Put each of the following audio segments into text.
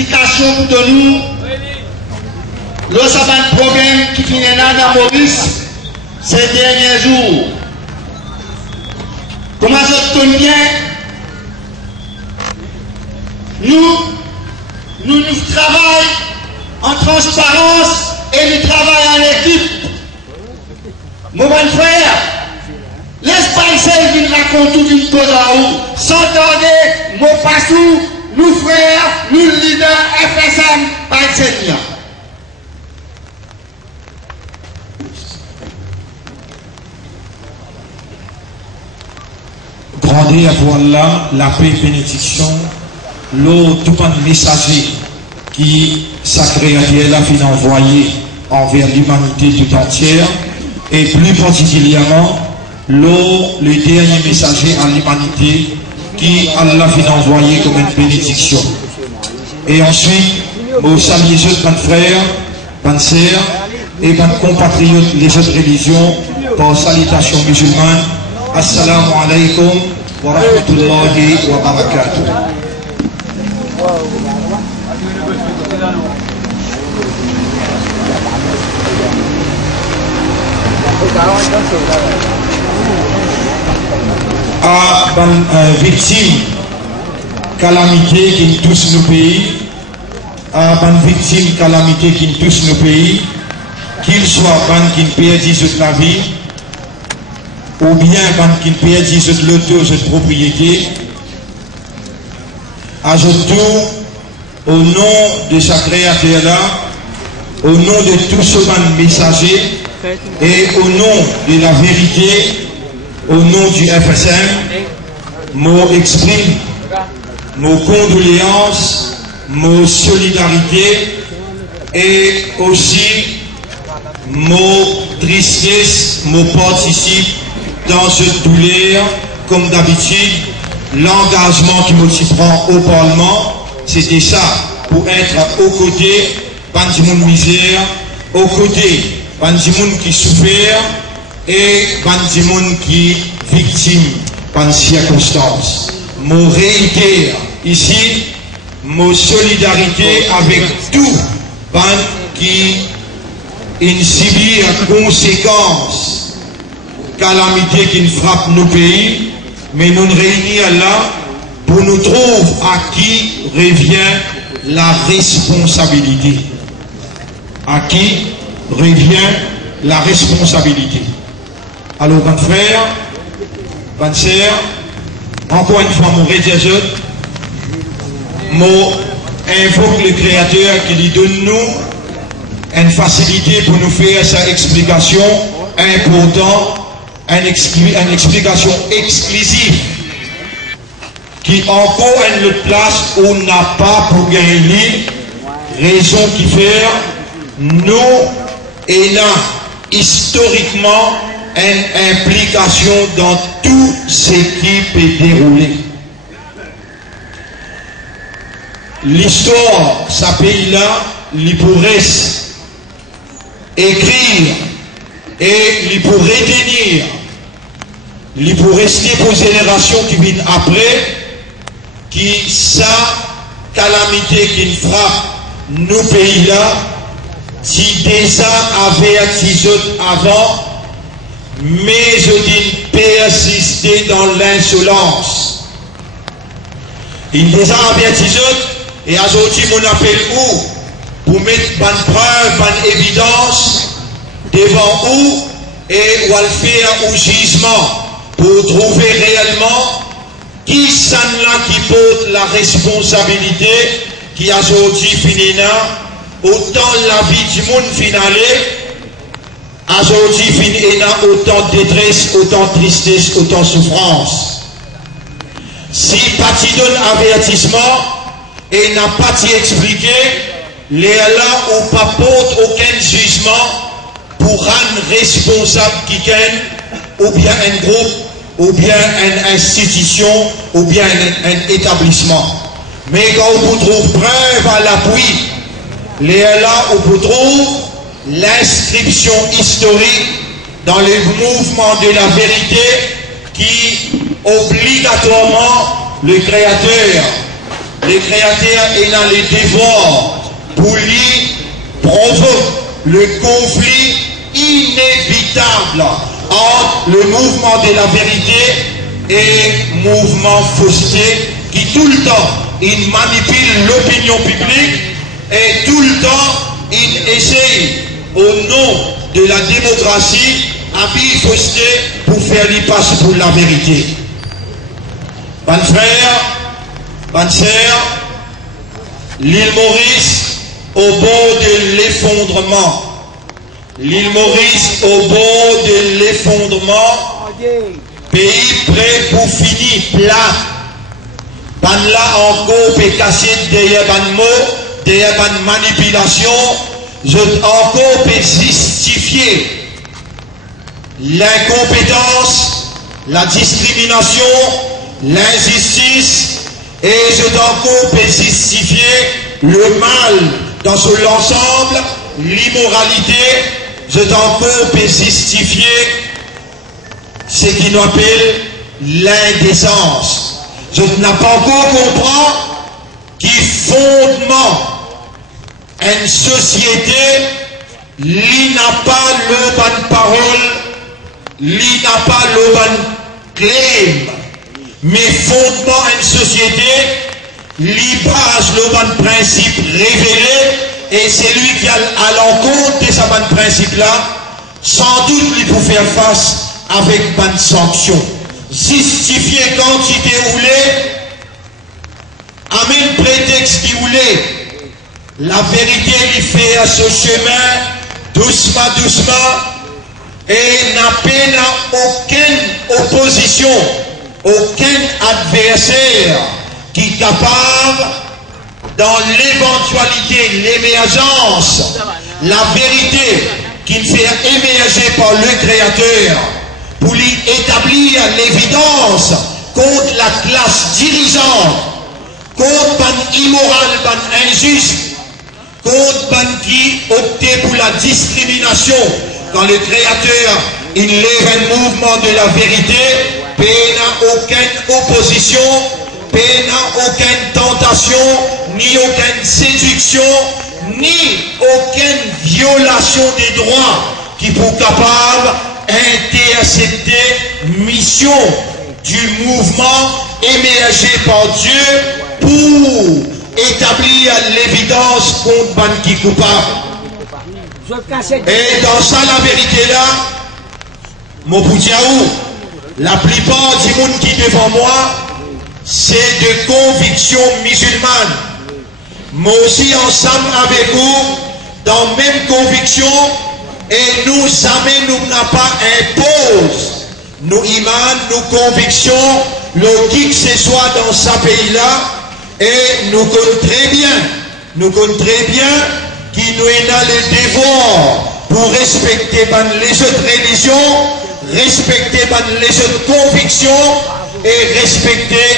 explication pour nous. Lorsqu'il y a un problème qui finit là dans Maurice, ces derniers jours. Comment ça tourne bien? Nous travaillons en transparence et nous travaillons en équipe. Mon bon frère, laisse pas celle qui raconte toute une cause à vous. Sans tarder, mon passou, nous frères, nous leaders, FSM, pas enseignants. Grandez à pour Allah, la paix et bénédiction, l'eau tout un messager qui sacré à Dieu l'a fin envoyé envers l'humanité tout entière, et plus particulièrement l'eau, le dernier messager à l'humanité qui Allah fin envoyé comme une bénédiction. Et ensuite, nous saluons les autres frères, bonnes sœurs et bonnes compatriotes les autres religions par salutation musulmane. Assalamu alaikum wa rahmatullahi wa barakatuh. À victime calamité qui touche nos pays, à victime calamité qui touche nos pays, qu'il soit qui perdit toute la vie, ou bien qui perdit toute l'auto, cette propriété, ajoutons au nom de sa créature là, au nom de tous ces messagers et au nom de la vérité, au nom du FSM, moi exprime nos condoléances, nos solidarités et aussi nos tristesses, nos participe dans cette douleur, comme d'habitude, l'engagement qui me prend au Parlement, c'était ça, pour être aux côtés du monde misère, aux côtés du monde qui souffert et du monde qui victime par circonstances. Mon réitère ici, mon solidarité avec tout ban qui subit conséquences, calamité qui frappe nos pays, mais nous réunissons là pour nous trouver à qui revient la responsabilité. À qui revient la responsabilité. Alors, mon frère, bonne sœur, encore une fois, mon rédiateur, mon invoque le Créateur qui lui donne nous une facilité pour nous faire sa explication importante, une explication exclusive qui encore une place où on n'a pas pour gagner, raison qui fait nous ayons historiquement une implication dans tout ce qui peut dérouler. L'histoire, ça pays-là, il pourrait écrire et il pourrait retenir, il pourrait rester pour les générations qui viennent après, qui sa calamité qui frappe nos pays-là, si déjà averti avant, mais je dis persister dans l'insolence. Il déjà averti et aujourd'hui mon appel où pour mettre bonne preuve, bonne évidence devant où et ou le faire au jugement pour trouver réellement qui s'en là qui porte la responsabilité qui a aujourd'hui fini là, autant la vie du monde finale, aujourd'hui fini là, autant de détresse, autant de tristesse, autant de souffrance. Si parti donne avertissement et n'a pas expliqué, les là ou pas porte aucun jugement pour rendre responsable qui ou bien un groupe, ou bien une institution, ou bien un établissement. Mais quand on trouve preuve à l'appui, les là où on trouve l'inscription historique dans le mouvement de la vérité qui obligatoirement le Créateur les créateurs et dans les dévoirs pour lui provoquer le conflit inévitable entre le mouvement de la vérité et le mouvement fausseté qui tout le temps il manipule l'opinion publique et tout le temps il essaye au nom de la démocratie à fausseté pour faire lui passer pour la vérité. Bonne frère, bonne sœur, l'île Maurice au bord de l'effondrement. L'île Maurice au bord de l'effondrement. Pays prêt pour finir plat. Ban là encore peut cacher derrière ban mot, derrière ban manipulation. Je encore peut justifier l'incompétence, la discrimination, l'injustice, et je encore peux justifier le mal dans son ensemble, l'immoralité, je encore peux justifier ce qui nous appelle l'indécence. Je n'ai pas encore compris qui fondement une société, il n'a pas le bonne parole, il n'a pas le bon claim, mais fondement une société, il base le bon principe révélé, et c'est lui qui a à l'encontre de ce bon principe-là, sans doute lui pour faire face avec bonne sanction. Justifier quantité voulait, amène prétexte qui voulait, la vérité lui fait à ce chemin, doucement, doucement, et n'a peine aucune opposition, aucun adversaire qui est capable, dans l'éventualité, l'émergence, la vérité qui fait émerger par le Créateur, pour lui établir l'évidence contre la classe dirigeante, contre ban immoral, ban injuste, contre ban qui optait pour la discrimination. Quand le Créateur il lève un mouvement de la vérité, paix n'a aucune opposition, paix n'a aucune tentation, ni aucune séduction, ni aucune violation des droits qui pour capable intercepter mission du mouvement émergé par Dieu pour établir l'évidence contre ban qui coupable. Et dans ça, la vérité là, mon Poutiaou, la plupart du monde qui est devant moi, c'est de conviction musulmane. Moi aussi, ensemble avec vous, dans la même conviction, et nous, jamais nous n'a pas impose nos imams, nos convictions, le qui que ce soit dans ce pays-là, et nous connaissons très bien, qui nous est dans le devoir pour respecter les autres religions, respecter les autres convictions et respecter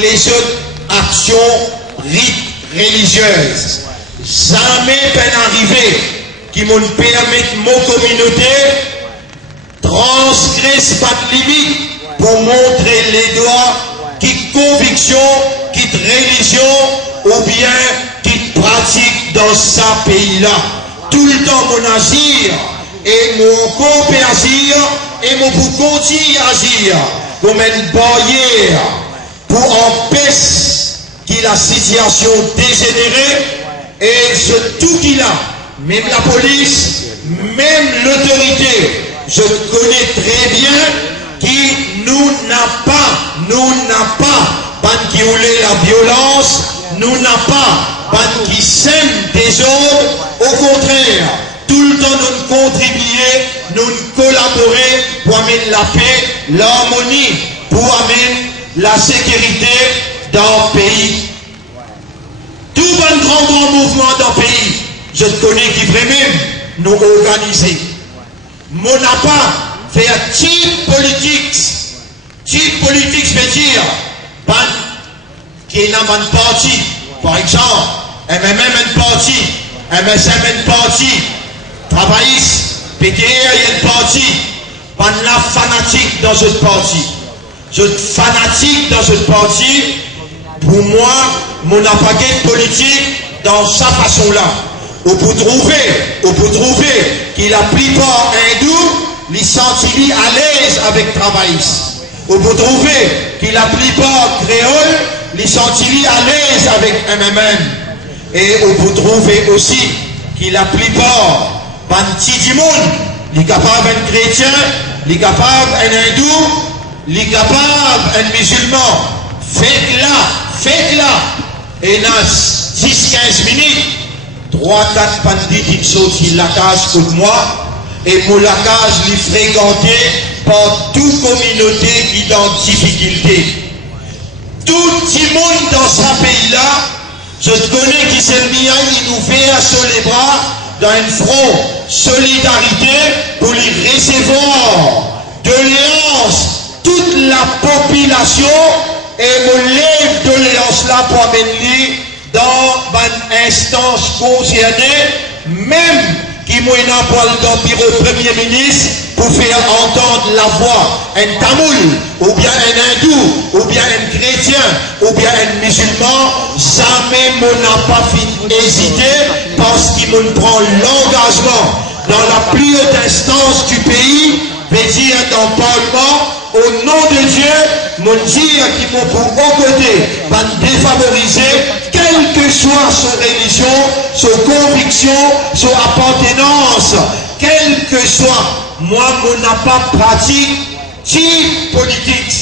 les autres actions religieuses. Jamais peut arriver qui m'ont permis mon communauté transgresse pas de limite pour montrer les doigts qui conviction, qui religion ou bien qui pratique dans ce pays-là. Tout le temps mon agir et mon coopération et mon pour continuer à agir comme une barrière pour empêcher qu'il la situation dégénérée et ce tout qu'il a, même la police, même l'autorité, je connais très bien qui nous n'a pas qui voulait la violence, nous n'a pas qui sème des autres, au contraire, tout le temps nous contribuer, nous collaborer pour amener la paix, l'harmonie, pour amener la sécurité dans le pays. Tout grand mouvement dans le pays, je connais qui vraiment nous organiser. Mon n'a pas faire type politique. Type politique veut dire qui est dans un parti, par exemple, même un parti, MSM une parti, travailliste, PTR il y a une parti, pas la fanatique dans ce parti. Je suis fanatique dans ce parti, pour moi, mon appareil politique dans sa façon-là. On peut trouver qu'il a plupart hindous, les sentit à l'aise avec travaillistes. On peut trouver qu'il a plupart créoles, les sentit à l'aise avec MMM. Et on peut trouver aussi qu'il a plupart banti du monde, les capables un chrétien, les capables un hindou, les capables un musulman. Faites là. Et dans 10-15 minutes, 3-4 bandits qui sont sur la case contre moi, et pour la case, les fréquenté par toute communauté qui est en difficulté. Tout le monde dans ce pays-là, je connais qui s'est mis à nous faire sur les bras dans un front solidarité pour les recevoir de l'éance toute la population et me lève de l'éance là pour amener dans une instance concernée, même qui m'a parlé dans le bureau Premier ministre pour faire entendre la voix un tamoul, ou bien un hindou, ou bien un chrétien, ou bien un musulman, jamais on n'a pas hésité parce qu'il me prend l'engagement dans la plus haute instance du pays, veut dire dans le Parlement, au nom de Dieu, mon dire qu'il faut pour bon côté, va défavoriser, quelle que soit sa religion, sa conviction, sa appartenance, quelle que soit, moi, je n'ai pas pratique type politique,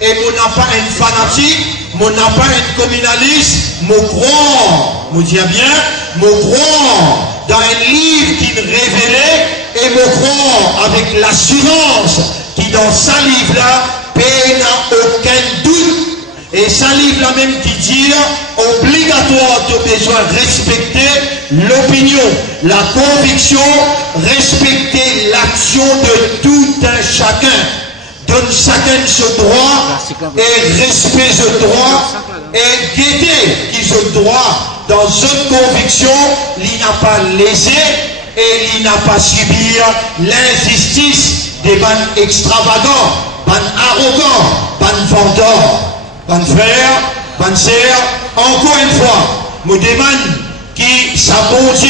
et je n'ai pas un fanatique, je n'ai pas un communaliste, je crois, je dis bien, je crois dans un livre qui me révélait, et je crois avec l'assurance qui dans sa livre-là, n'a aucun doute. Et sa livre-là même qui dit, obligatoire de besoin respecter l'opinion, la conviction, respecter l'action de tout un chacun. Donne chacun ce droit et respect ce droit et guetter qui ce droit dans une conviction, il n'a pas lésé et il n'a pas subi l'injustice des bannes extravagants, bannes arrogants, bannes vendeurs, bannes frères, bannes sœurs. Encore une fois, me demande qui s'abondit,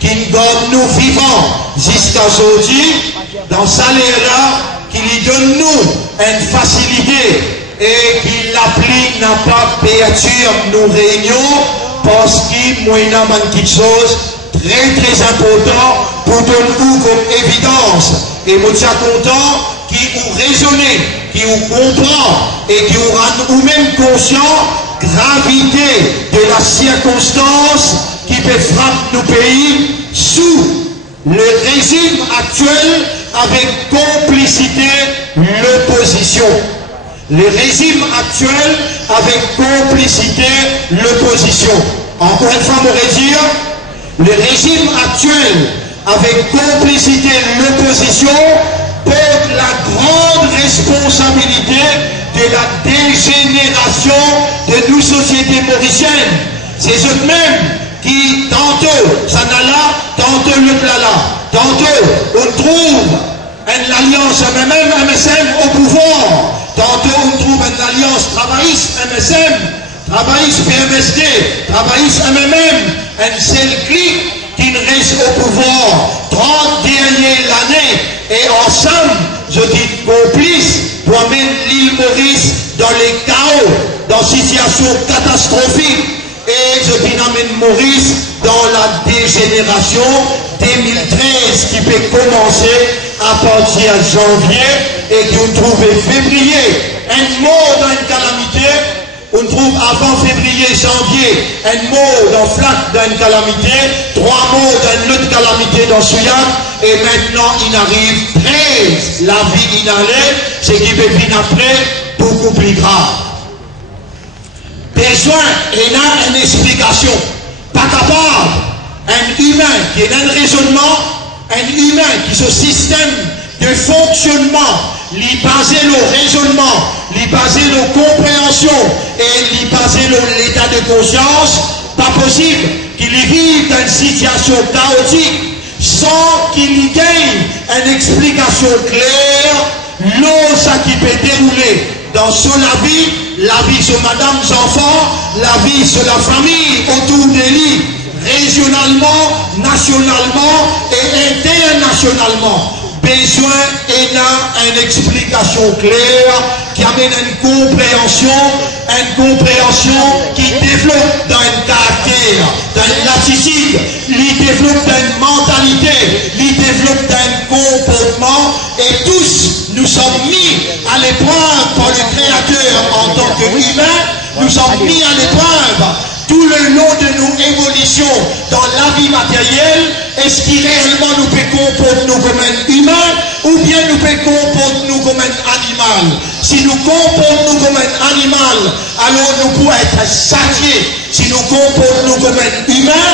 qui nous donne nous vivants jusqu'à aujourd'hui, dans ce salaire-là, qui lui donne nous une facilité et qui l'appli n'a pas perturbé nos réunions parce qu'il y a quelque chose très important pour donner nous comme évidence. Et je suis content qui vous raisonnez, qui vous comprend et qui vous rend vous-même conscient gravité de la circonstance qui peut frapper nos pays sous le régime actuel avec complicité l'opposition. Le régime actuel avec complicité l'opposition. Encore une fois, je dire, le régime actuel avec complicité l'opposition porte la grande responsabilité de la dégénération de nos sociétés mauriciennes. C'est eux-mêmes qui, tantôt, ça n'a là, tantôt l'autre là. Tantôt, on trouve une alliance MMM, MSM au pouvoir. Tantôt, on trouve une alliance travailliste, MSM, travailliste PMSD, travailliste MMM, un seul clic qui reste au pouvoir 30 dernières années. Et ensemble, je dis complice pour amener l'île Maurice dans les chaos, dans une situation catastrophique. Et je dis amène Maurice dans la dégénération 2013 qui peut commencer à partir de janvier et qui on trouve février. Un mot dans une calamité, on trouve avant février, janvier, un mot dans flac dans une calamité, 3 mots dans une autre calamité dans Souillac, et maintenant il arrive 13. La vie inhalée, ce qui peut venir après, beaucoup plus grave. Besoin, il y a une explication. Pas capable, un humain qui est un raisonnement, un humain qui est ce système de fonctionnement, lui baser le raisonnement, lui baser le compréhension et lui baser l'état de conscience, pas possible qu'il vive dans une situation chaotique sans qu'il gagne une explication claire, l'eau ça qui peut dérouler dans son vie, la vie sur madame, enfants, la vie sur la famille autour des lits, régionalement, nationalement et internationalement. Besoin d'une explication claire qui amène une compréhension qui développe dans un caractère, dans une attitude, qui développe dans une mentalité, qui développe dans un comportement, et tous nous sommes mis à l'épreuve par le Créateur en tant qu'humains, nous sommes mis à l'épreuve tout le long de nos évolutions dans la vie matérielle. Est-ce qu'il réellement nous peut comporter nous comme un humain ou bien nous peut comporter nous comme un animal? Si nous comportons nous comme un animal, alors nous pouvons être sacrifiés. Si nous comportons nous comme un humain,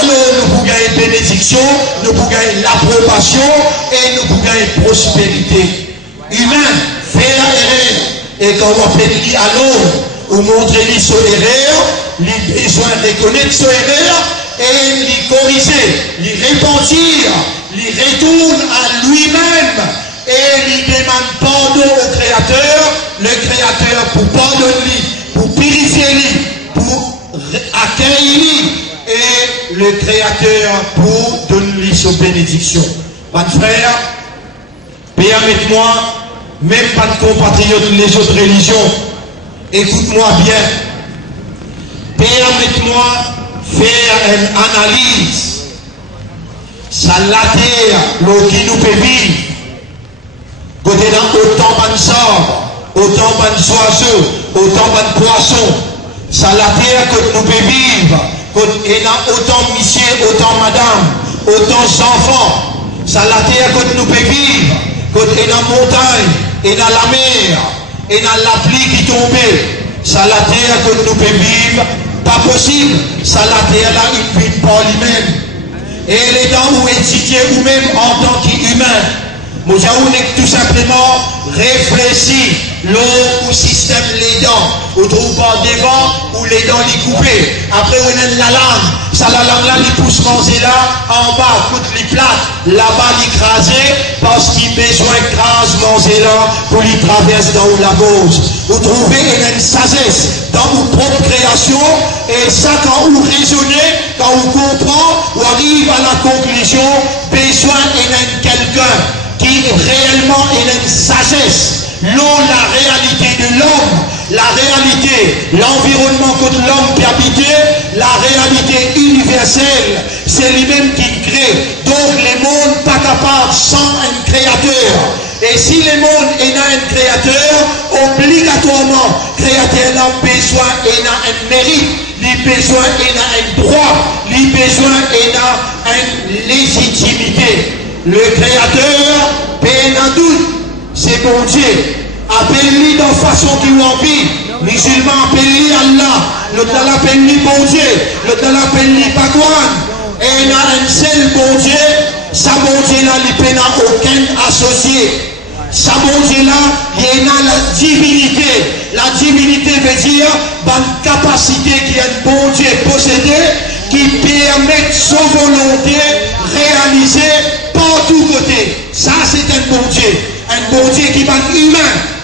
alors nous pouvons gagner bénédiction, nous pouvons gagner l'approbation et nous pouvons gagner prospérité. Humain, fait la erreur. Et quand on appelle lui alors, ou montrer lui son erreur, lui besoin de reconnaître son erreur et lui corriger, lui repentir, lui retourne à lui-même et lui demande pardon au Créateur, le Créateur pour pardonner lui, pour purifier lui, pour accueillir lui et le Créateur pour donner lui sa bénédiction. Mon frère, permettez-moi, même pas de compatriotes les autres religions, écoute-moi bien. Permettez-moi faire une analyse. Ça la terre, l'eau qui nous peut vivre. Côté dans autant de sable, autant de oiseaux, autant de poissons. Ça la terre que nous peut vivre. Et dans autant de messieurs, autant de madame, autant d'enfants. Ça la terre que nous peut vivre. Et dans la montagne, et dans la mer, et dans la pluie qui tombait. Ça la terre que nous peut vivre. Pas possible, ça la terre là, il ne vit pas lui-même. Et les dents où étudier vous-même en tant qu'humain, nous avons tout simplement réfléchi l'eau au système les dents. Vous trouvez pas devant ou les dents les coupées. Après on a la langue, ça la langue là, les pousse manger là, en bas, toute les plates, là-bas l'écraser, parce qu'il besoin de crase manger là, pour les traverser dans la gauche. Vous trouvez une sagesse dans vos propres créations, et ça quand vous raisonnez, quand vous comprenez, vous arrivez à la conclusion, besoin de quelqu'un qui réellement est une sagesse. L'eau, la réalité de l'homme, la réalité, l'environnement que l'homme qui habitait, la réalité universelle, c'est lui-même qui crée. Donc le monde pas capable sans un créateur. Et si le monde est un créateur, obligatoirement, créateur a besoin et a un mérite, les besoins et a un droit, les besoins et a une légitimité. Le créateur, peine en doute, c'est bon Dieu. Appelle-lui de façon qu'il envie. Musulman, appelle-lui Allah. L'autre appelle-lui bon Dieu. L'autre appelle-lui Bagouane. Et il y a un seul bon Dieu. Sa bon Dieu là, il n'y a aucun associé. Sa bon Dieu là, il y a la divinité. La divinité veut dire une capacité qui est un bon Dieu possédé, qui permet sa volonté réalisée par tous côtés. Ça, c'est un bon Dieu. Un bon Dieu qui va humain,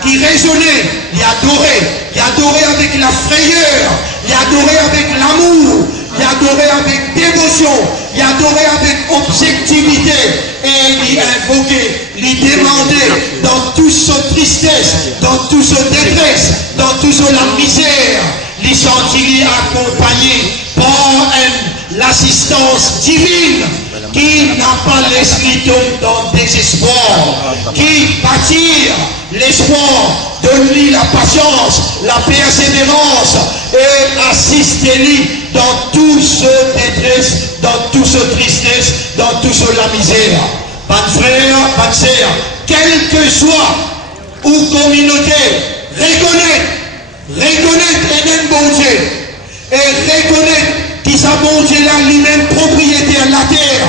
qui raisonnait, il adorait avec la frayeur, il adorait avec l'amour, il adorait avec dévotion, il adorait avec objectivité, et il invoquait, il demandait dans toute sa tristesse, dans toute sa détresse, dans toute la misère, il sentit accompagné par l'assistance divine, qui n'a pas l'esprit dans le désespoir, qui attire l'espoir, donne-lui la patience, la persévérance et assiste-lui dans toute sa détresse, dans toute sa tristesse, dans toute la misère. Pas de frère, pas de sœur, quelle que soit ou communauté, reconnaître un bon Dieu et reconnaître qui sa bon Dieu là, lui-même propriétaire de la terre,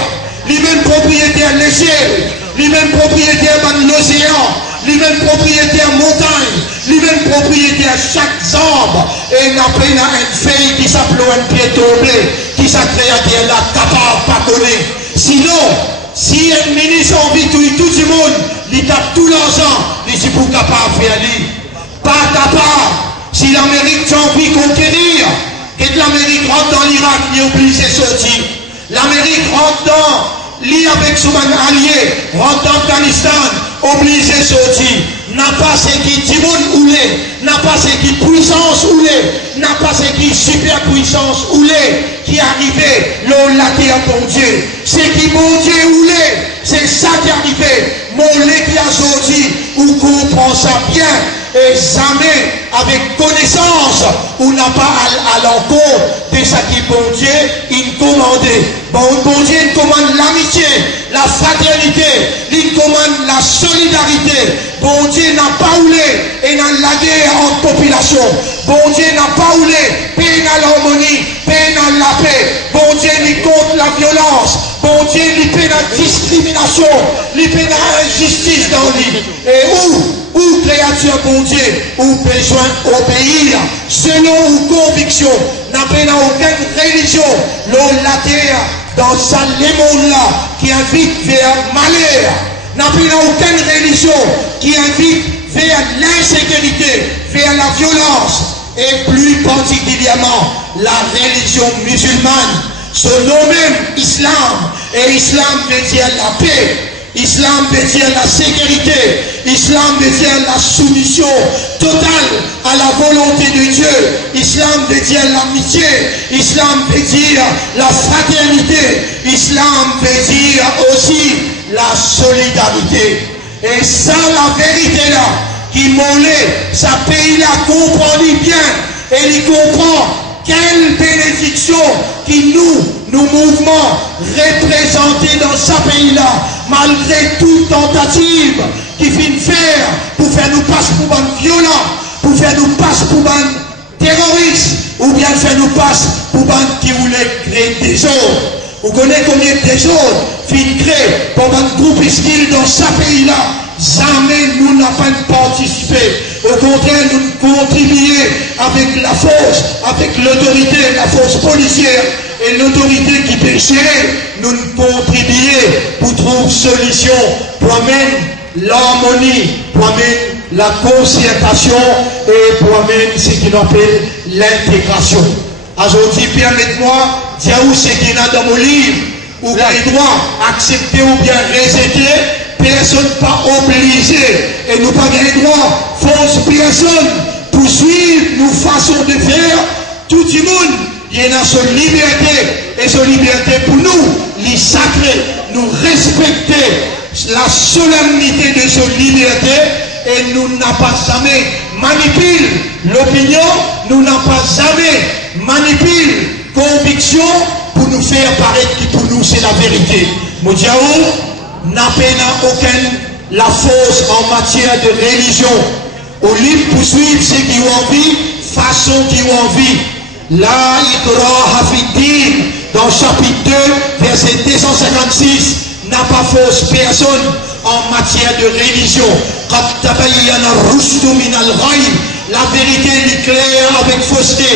lui-même propriétaire de l'échelle, lui-même propriétaire de l'océan, lui-même propriétaire de montagne, lui-même propriétaire de chaque arbre, et après il a une feuille qui s'appelle un pied tombé, qui sa créature là capable de pardonner. Sinon, si un ministre a envie de tout le monde, il tape tout l'argent, il dit pour capable de faire lui. Pas capable. Si l'Amérique a envie de conquérir, et que l'Amérique rentre dans l'Irak, il est obligé de sortir. L'Amérique rentre dans l'île avec son allié, rentre dans l'Afghanistan, obligé de sortir. N'a pas ce qui Timoun ou les, n'a pas ce qui puissance ou les, n'a pas ce qui superpuissance ou les, qui arrivait l'eau la terre bon Dieu. Ce qui bon Dieu ou les, c'est ça qui est arrivé. Mon lait qui a sorti, ou comprend ça bien. Et jamais avec connaissance, on n'a pas à l'encontre de ce qui bon Dieu il commandait. Bon Dieu il commande l'amitié, la fraternité, il commande la solidarité. Bon Dieu n'a pas oulé et n'a la guerre entre population. Bon Dieu n'a pas oulé, paix dans l'harmonie, paix dans la paix. Bon Dieu il contre la violence. Bon Dieu il paix dans la discrimination, il paix dans l'injustice dans l'île. Et où créature bon Dieu, ou besoin obéir selon ou conviction, n'a pas aucune religion, la terre dans ce monde-là qui invite vers malheur, n'a pas aucune religion qui invite vers l'insécurité, vers la violence, et plus particulièrement la religion musulmane, son nom même Islam, et Islam veut dire la paix. Islam veut dire la sécurité. Islam veut dire la soumission totale à la volonté de Dieu. Islam veut dire l'amitié. Islam veut dire la fraternité. Islam veut dire aussi la solidarité. Et ça, la vérité là, qui molait, ça pays-là comprend bien. Et il comprend quelle bénédiction qui nous mouvements représentés dans ce pays-là, malgré toute tentative qui finit faire pour faire nous passer pour un violent, pour faire nous passer pour un terroriste, ou bien faire nous passer pour un qui voulait créer des ordres. Vous connaissez combien de désordres finit créer pour un groupe hostile dans ce pays-là? Jamais nous n'avons pas participé. Au contraire, nous contribuons avec la force, avec l'autorité, la force policière et l'autorité qui péchait. Nous contribuons pour trouver une solution pour amener l'harmonie, pour amener la concertation et pour amener ce qu'on appelle l'intégration. Aujourd'hui, permettez-moi de dire où c'est qu'il y a dans mon livre, où vous avez le droit d'accepter ou bien rejeter. Personne pas obligé et nous pas le droit, force personne pour suivre nos façons de faire. Tout le monde, il y a son liberté et son liberté pour nous, les sacrés, nous respecter la solennité de son liberté et nous n'avons pas jamais manipulé l'opinion, nous n'avons pas jamais manipulé conviction pour nous faire paraître que pour nous c'est la vérité. Modiaou n'a aucune la force en matière de religion. Au libre poursuivre ceux qui ont envie, façon qui ont envie. La ikraha fi-din, dans le chapitre 2, verset 256, n'a pas force personne en matière de religion. La vérité est claire avec fausseté.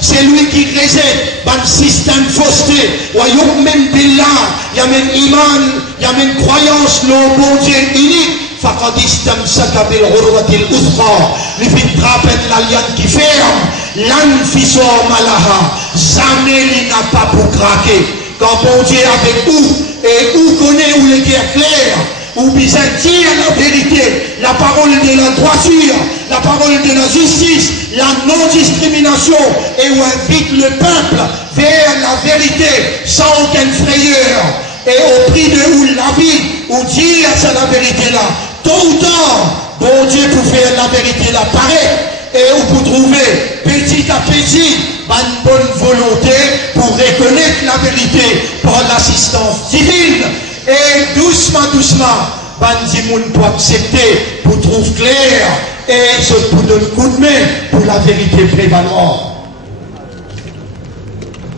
C'est lui qui rejette un système fausseté. Il y a même iman, il y a même croyance, le bon Dieu unique. Les vitrapen l'alliance qui ferme, l'anfisor malaha, jamais il n'a pas pour craquer. Quand bon Dieu est avec vous, et vous connaît où les guerres claires, ou bien dire la vérité, la parole de la droiture, la parole de la justice, la non-discrimination, et où invite le peuple vers la vérité sans aucune frayeur, et au prix de où la vie, ou dire c'est la vérité là. Tôt ou tard, bon Dieu pour faire la vérité là paraît, et où pour trouver petit à petit une bonne volonté pour reconnaître la vérité par l'assistance divine. Et doucement, Bandimoun pour accepter, pour trouver clair, et se pour donner coup de main pour la vérité prévalente.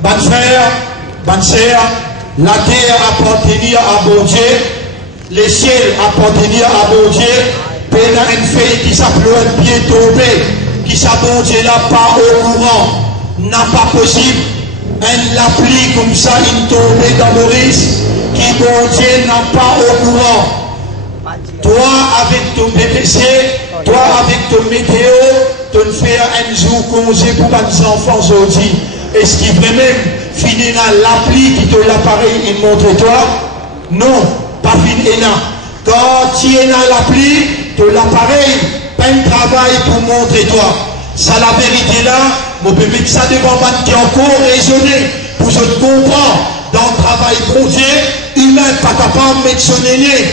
Ban frère, ban sœur, la terre appartenait à bon Dieu, les ciels appartenaient à bon Dieu, pénal une fille qui s'appelait un pied tombé, qui s'abon Dieu là pas au courant, n'a pas possible, un l'appli comme ça, il tombait dans Maurice, qui bon Dieu n'a pas au courant. Toi, avec ton BPC, toi avec ton météo, tu fais un jour congé pour les enfants aujourd'hui. Est-ce qu'il veut même finir dans l'appli qui te l'appareil et montre toi? Non, pas finir là. Quand tu es dans l'appli, tu l'appareil, pas un travail pour montrer toi. Ça la vérité là, on peut mettre ça devant moi qui est encore raisonné pour je comprends. Dans le travail bon Dieu, humain pas capable de mettre son aîné,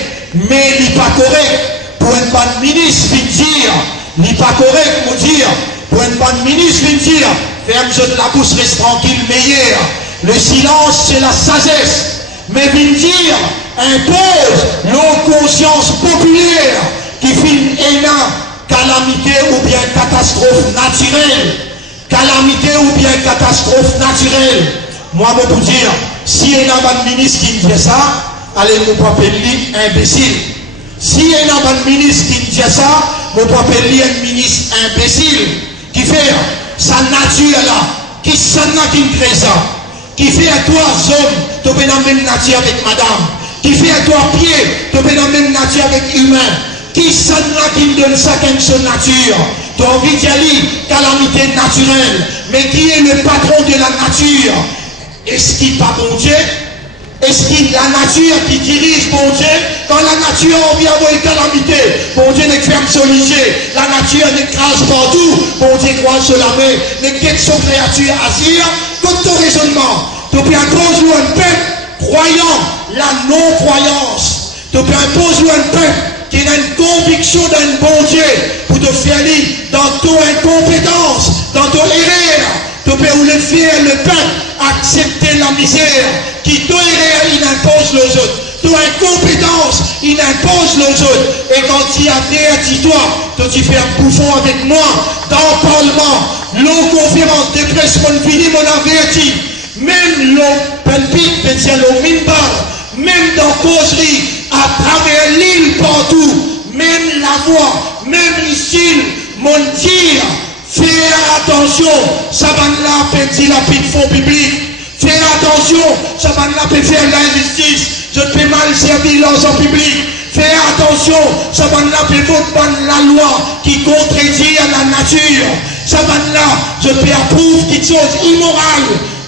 mais il n'est pas correct. Pour un bon ministre, il dire, il n'est pas correct, mon dire. Pour un bon ministre, il dire, ferme la bouche, reste tranquille, meilleur. Le silence, c'est la sagesse. Mais il dire, impose nos consciences populaires qui filment énorme calamité ou bien catastrophe naturelle. Calamité ou bien catastrophe naturelle. Moi, je peux dire, si il y a un ministre qui me dit ça, allez nous appeler imbécile. Si il y a un ministre qui me dit ça, je peux appeler un ministre imbécile. Qui fait sa nature là, qui s'en a qui crée ça. Qui fait à toi, homme, tu peux dans la même nature avec madame. Qui fait à toi, pied, tu peux dans la même nature avec humain. Qui s'en a qui me donne ça comme son nature. Tu as envie d'y aller, calamité naturelle. Mais qui est le patron de la nature? Est-ce qu'il n'est pas bon Dieu? Est-ce qu'il la nature qui dirige bon Dieu? Quand la nature en vient avoir une calamité, bon Dieu ne ferme son lycée, la nature n'écrase partout, bon Dieu croit sur la main, ne quitte son créature à dire, tout ton raisonnement, tu peux imposer un peuple croyant la non-croyance, tu peux imposer un peuple qui a une conviction d'un bon Dieu pour te faire lire dans ton incompétence, dans ton erreur, tu peux ou le faire le peuple accepter la misère qui ton erreur il impose les autres, ton incompétence il impose les autres, et quand tu as averti-toi, tu fais un bouffon avec moi dans le parlement, l'eau conférence de presse mon fini mon averti, même l'eau palpite, l'eau minbar, même dans causerie, à travers l'île partout, même la voix, même ici, mon tir, fais attention, ça va là petit la fonds public. Fais attention, ça va là faire l'injustice. Je peux mal servir l'argent public. Fais attention, ça va là voter la loi qui contredit à la nature. Ça va là, je peux approuver quelque chose immoral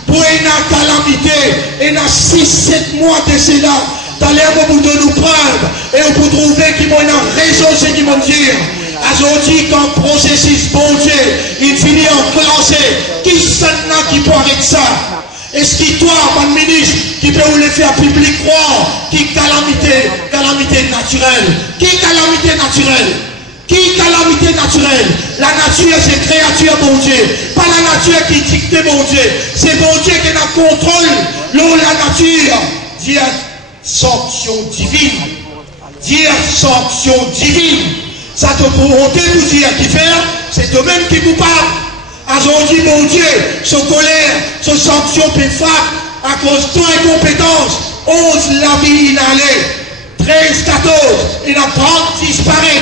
pour une calamité. Et dans 6-7 mois de cela, t'as l'air de nous prendre et on peut trouver qui m'ont raison, c'est qui m'ont dit. Aujourd'hui, quand le processus bon Dieu, il finit en classé, qui s'en a qui peut arrêter ça? Est-ce que toi, mon ministre, qui peut vous le faire public croire, qui calamité naturelle? Qui calamité naturelle? Qui calamité naturelle? La nature, c'est créature bon Dieu. Pas la nature qui dicte bon Dieu. C'est bon Dieu qui a contrôle l'eau la nature. Dire sanction divine. Dire sanction divine. Ça te volonté pour dire qui fait, c'est toi-même qui vous parle. Aujourd'hui, mon Dieu, son colère, son sanction peut faire à cause de ton incompétence. 11 la vie inhalée, 13, 14, il a 30 disparaît.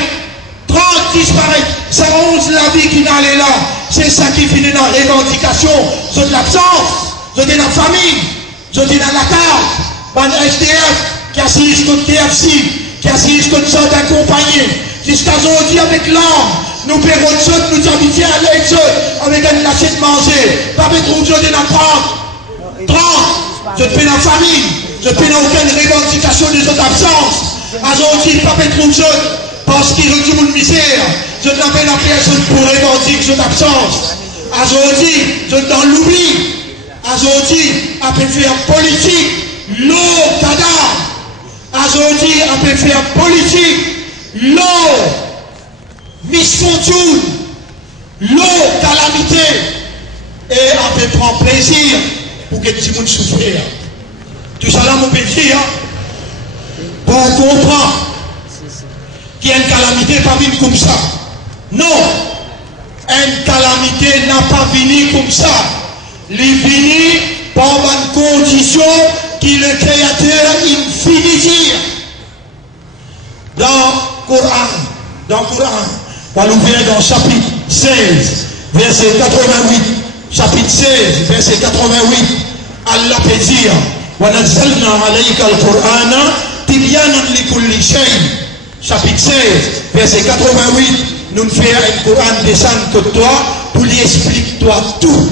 30 disparaît. Ça 11 la vie qui inhalée là. C'est ça qui finit dans la revendication. C'est de l'absence. C'est de la famille. C'est de la carte. Ban SDF qui assiste contre KFC, qui assiste contre ça d'accompagner. Jusqu'à aujourd'hui avec l'âme, nous payons de choses, nous habitons à l'aide avec un lâcher de manger. Pas mettre une chose de la 30. 30. Je ne paie la famille. Je ne paie aucune revendication de cette absence. Aujourd'hui, pas mettre une chose parce qu'il retire une misère. Je ne paie la personne pour revendiquer cette absence. Aujourd'hui, je dans l'oubli. Aujourd'hui, on peut faire politique. L'eau cadavre. Aujourd'hui, on peut faire politique. L'eau, misfortune, l'eau, calamité, et on peut prendre plaisir pour que tout le monde souffre. Tout ça là, mon petit, pour comprendre qu'il y a une calamité pas venue comme ça. Non, une calamité n'a pas venu comme ça. Elle est venue par une condition qui le Créateur finit dire. Dans le Coran, on l'ouvre dans chapitre 16, verset 88. Chapitre 16, verset 88. Allah peut dire, وَنَزَّلْنَا عَلَيْكَ الْقُرْآنَ تِبْيَانًا لِكُلِّ شَيْءٍ. Chapitre 16, verset 88. nous faisons un Coran descendre que toi, pour lui expliquer toi tout.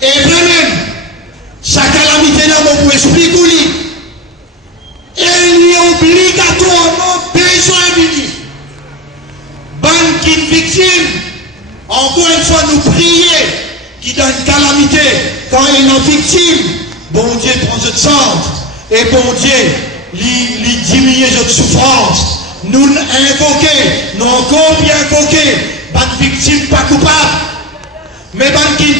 Et vraiment, sa calamité là, on peut expliquer lui. Et il est obligatoirement besoin de venir. Ban qui est victime, encore une fois, nous prier qui donne calamité quand il est victime. Bon Dieu prend notre centre et bon Dieu lui diminue notre souffrance. Nous invoquer, nous encore bien invoquer, ban victime pas coupable, mais ban qui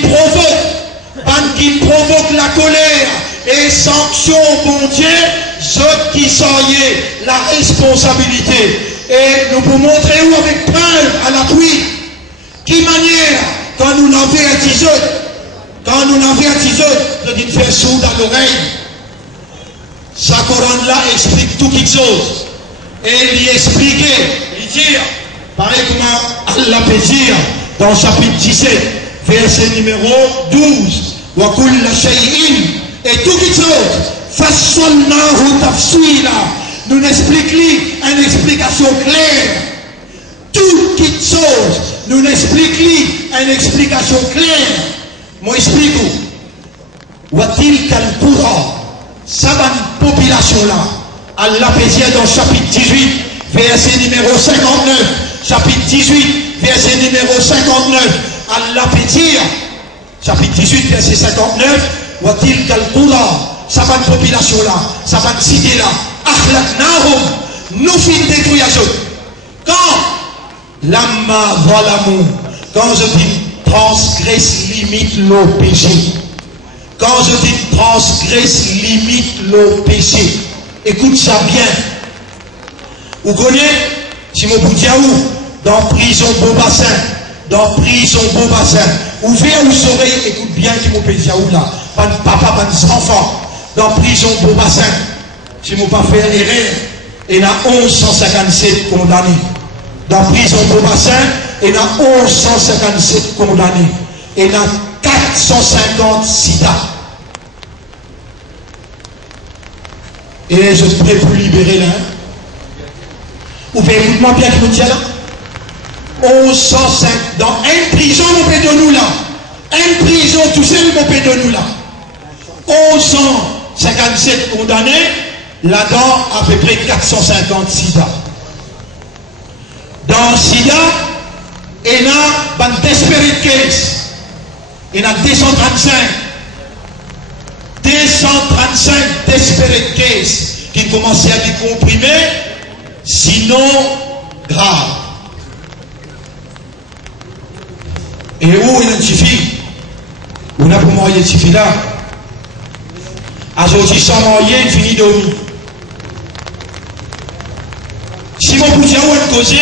provoque la colère et sanction, bon Dieu, ceux qui sont la responsabilité. Et nous vous montrer où avec preuve à l'appui, qui manière, quand nous l'avertissons, de nous faire sourd à l'oreille. Sa Coran là explique tout quelque chose. Et lui expliquer, lui dire, pareil comment Allah peut dire dans le chapitre 17, verset numéro 12, wa kulla shay'in, et tout quelque chose, fassalnahu tafsila, nous explique lui une explication claire. Tout quelque chose, nous explique lui une explication claire. Moi explique où, wa tilka al-qura, saban population là. Allah peut dire dans chapitre 18, verset numéro 59, chapitre 18, verset numéro 59, Allah peut dire, chapitre 18, verset 59, Watil Kalkula, ça va une population là, ça va une cité là, Akhlaqnahum, nous finissons détruire quand Lamma Valamou, quand je dis transgresse limite le péché, quand je dis transgresse limite le péché, écoute ça bien. Vous connaissez, si mon Boudiaou, dans prison beau bassin, ouvert aux oreilles, écoute bien qui mon Boudiaou là, pas de papa, pas de enfants, dans prison beau bassin, si mon pas faire erreur, il y a 1157 condamnés. Dans prison beau bassin, il y a 1157 condamnés. Il y a 450 sida. Et je suis prêt pour libérer là. Vous pouvez écouter bien qui me dit là. 1105 dans une prison, mon père de nous là. Une prison, tout seul, mon père de nous là. 1157 condamnés, là-dedans, à peu près 450 sida. Dans sida, il y a un desperate case. Il y a 235 desperate cases qui commençaient à être comprimés, sinon grave. Et où il y a une fille? On a pour moi une fille là. Aujourd'hui, sans moyen, il finit de dormir. Si mon bouger est causé,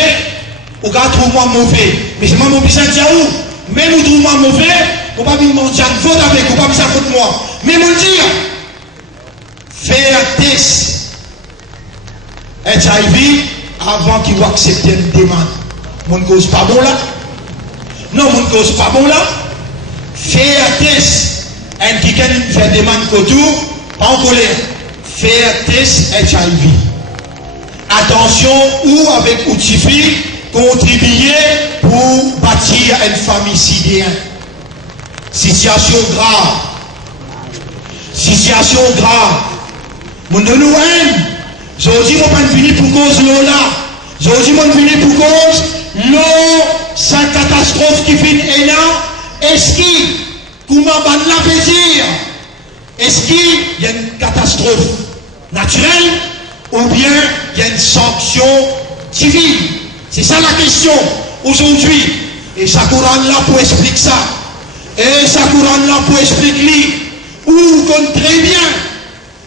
on va trouver moi mauvais. Mais c'est moi mon besoin de dire où? Même vous trouvez moi mauvais, on va me mentir, vote avec, on va me dire contre moi. Mais mon dire, faire un test HIV avant qu'il accepte une demande. Mon cause pas bon là? Non, mon cause pas bon là? Faire un test, un qui fait demande autour, pas en colère. Faire un test HIV. Attention, ou avec Outchifi, contribuer pour bâtir une famille sidéenne. Situation grave. Situation grave. Mon de nous aime. Aujourd'hui, on va venir pour cause l'eau là. Aujourd'hui, on va venir pour cause l'eau, c'est une catastrophe qui vient énorme. Est-ce qu'il, comment on va la dire? Est-ce qu'il y a une catastrophe naturelle ou bien il y a une sanction divine? C'est ça la question aujourd'hui. Et sa Coran là pour expliquer ça. Et sa Coran là pour expliquer où on compte très bien.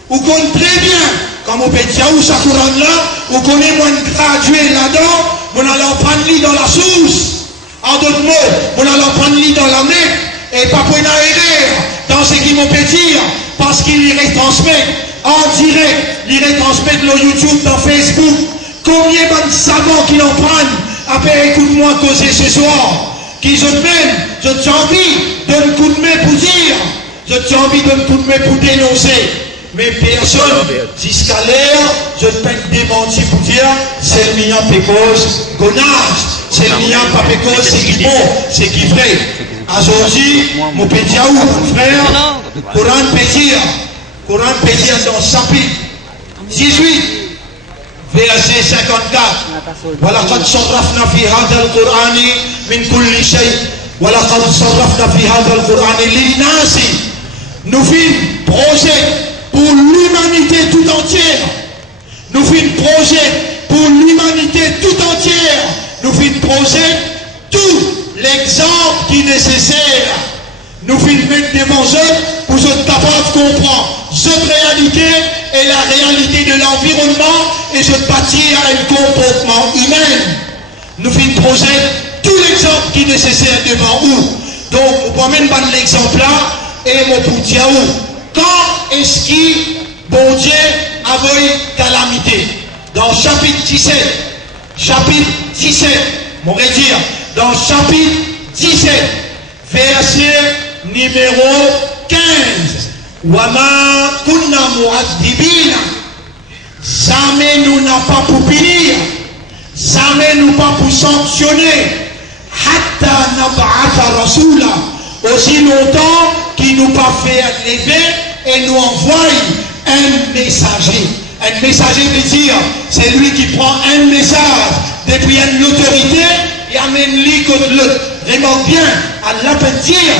On compte très bien. Comme on peut dire où sa Coran là, on connaît moins gradué là-dedans, on allait en prendre lit dans la source. En d'autres mots, on allait en prendre lit dans la mer. Et pas pour une erreur dans ce qui m'ont peut dire, parce qu'il y retransmet en direct, il retransmet dans YouTube, dans Facebook. Combien de savants qui en prennent après écoute-moi causer ce soir, qui je même, je t'ai envie de me coup de main pour dire, je t'ai envie de me coup de main pour dénoncer. Mais personne, jusqu'à l'heure, je peux démentir pour dire, c'est le mignon pécose, gonage. c'est le lien, papéco, c'est qui bon, c'est qui vrai. Aujourd'hui, mon petit Aou, mon frère, Coran Pédia dans chapitre 18, verset 54. وَلَقَدْ صَرَّفْنَا فِي هَذَا الْقُرْآنِ مِنْ كُلِّ شَيْءٍ وَلَقَدْ صَرَّفْنَا فِي هَذَا الْقُرْآنِ لِلنَّاسِ. Nous fîmes projet pour l'humanité tout entière. Nous fîmes projet pour l'humanité tout entière. Nous fîmes projet tout l'exemple qui est nécessaire. Nous fîmes mettre devant eux pour être capables de comprendre cette réalité et la réalité de l'environnement et se bâtir un comportement humain. Nous fîmes projet tout l'exemple qui est nécessaire devant nous. Donc, on peut même prendre l'exemple là et mon petit Aou. Quand est-ce que bon Dieu avait calamité? Dans chapitre 17, mon dire, dans chapitre 17, verset numéro 15. Wama kunna mu'adhibina. Jamais nous n'a pas pour punir, jamais nous pas pour sanctionner. Hatta nab'atha rasula. Aussi longtemps qu'il nous pas fait lever et nous envoie un messager. Un messager veut dire, c'est lui qui prend un message depuis l'autorité et amène lui comme le remarque bien à la peinture.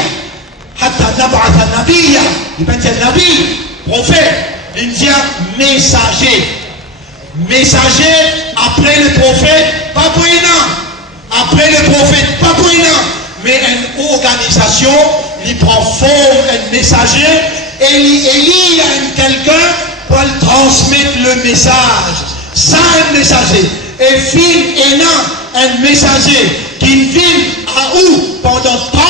Hatta nab'atha nabiyya. Il peut dire nabi, prophète, il dit messager. Messager après le prophète, pas pour un. Après le prophète, pas pour un. Mais une organisation, il prend forme, un messager, et il y a quelqu'un pour transmettre le message. Ça, un messager. Et film et un messager qui vit à où pendant 30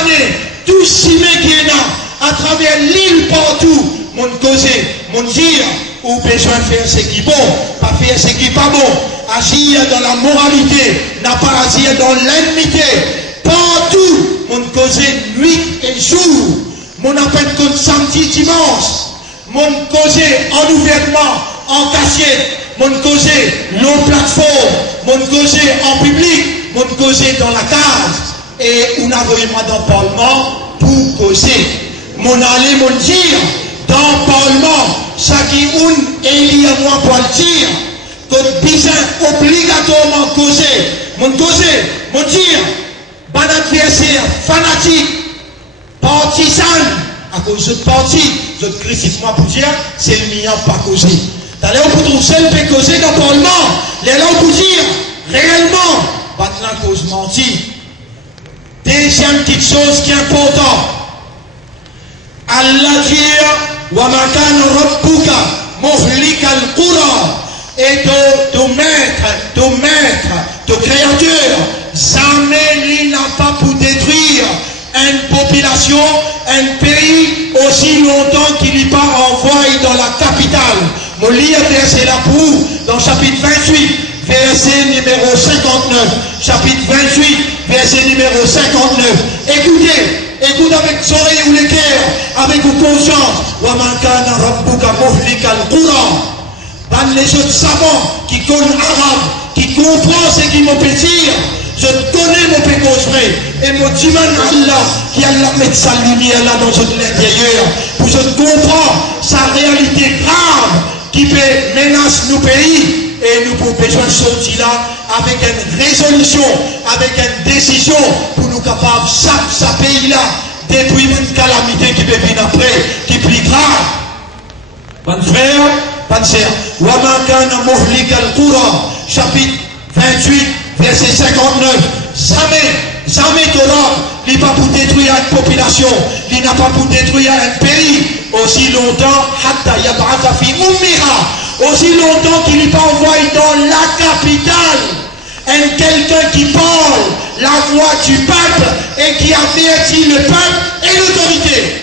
années, tout cimé qui est là, à travers l'île partout, mon causé, mon dire, ou besoin de faire ce qui est bon, pas faire ce qui n'est pas bon, agir dans la moralité, n'a pas agir dans l'ennemité. Partout, mon causé nuit et jour, mon appel comme samedi, dimanche, mon causé en ouvertement, en cachette, mon causé non plateforme, mon causé en public, mon causé dans la case, et on a vraiment dans le Parlement pour causer. Mon aller, mon dire, dans le Parlement, chaque une et il y a moi pour le dire, que besoin obligatoirement causer, mon dire, bon adversaire, fanatique, partisan, à cause de parti, je critique-moi pour dire, c'est le mien pas causé. D'ailleurs, on peut trouver seul peut causer dans le Parlement, les là pour dire, réellement, pas de la cause mentie. Deuxième petite chose qui est importante, Allah dit, wa ma kana rabbuka muhlika al-qura, et de créateur, jamais il n'a pas pour détruire une population, un pays aussi longtemps qu'il n'est pas envoyé dans la capitale. Mon livre verset là pour dans chapitre 28, verset numéro 59. Chapitre 28, verset numéro 59. Écoutez avec les oreilles ou les cœurs, avec vos consciences. Wa man kana rabbuka muhlikal qura. Les autres savants qui connaissent l'arabe, qui comprennent ce qui m'ont dire. Je connais mon pécospré et mon diman Allah qui a la mettre sa lumière là dans notre intérieur pour je comprends sa réalité grave qui peut menacer nos pays et nous pouvons besoin de sortir là avec une résolution, avec une décision pour nous capables de sa pays là depuis une calamité qui peut venir après, qui est plus grave. Mon frère, mon sœur, wa ma kana muhlika al-qura, chapitre 28, verset 59. Jamais Torah, il n'a pas pour détruire une population, il n'a pas pour détruire un pays, aussi longtemps, hatta yab'atha fi ummiha, aussi longtemps qu'il n'est pas envoyé dans la capitale, quelqu'un qui parle la voix du peuple et qui avertit le peuple et l'autorité.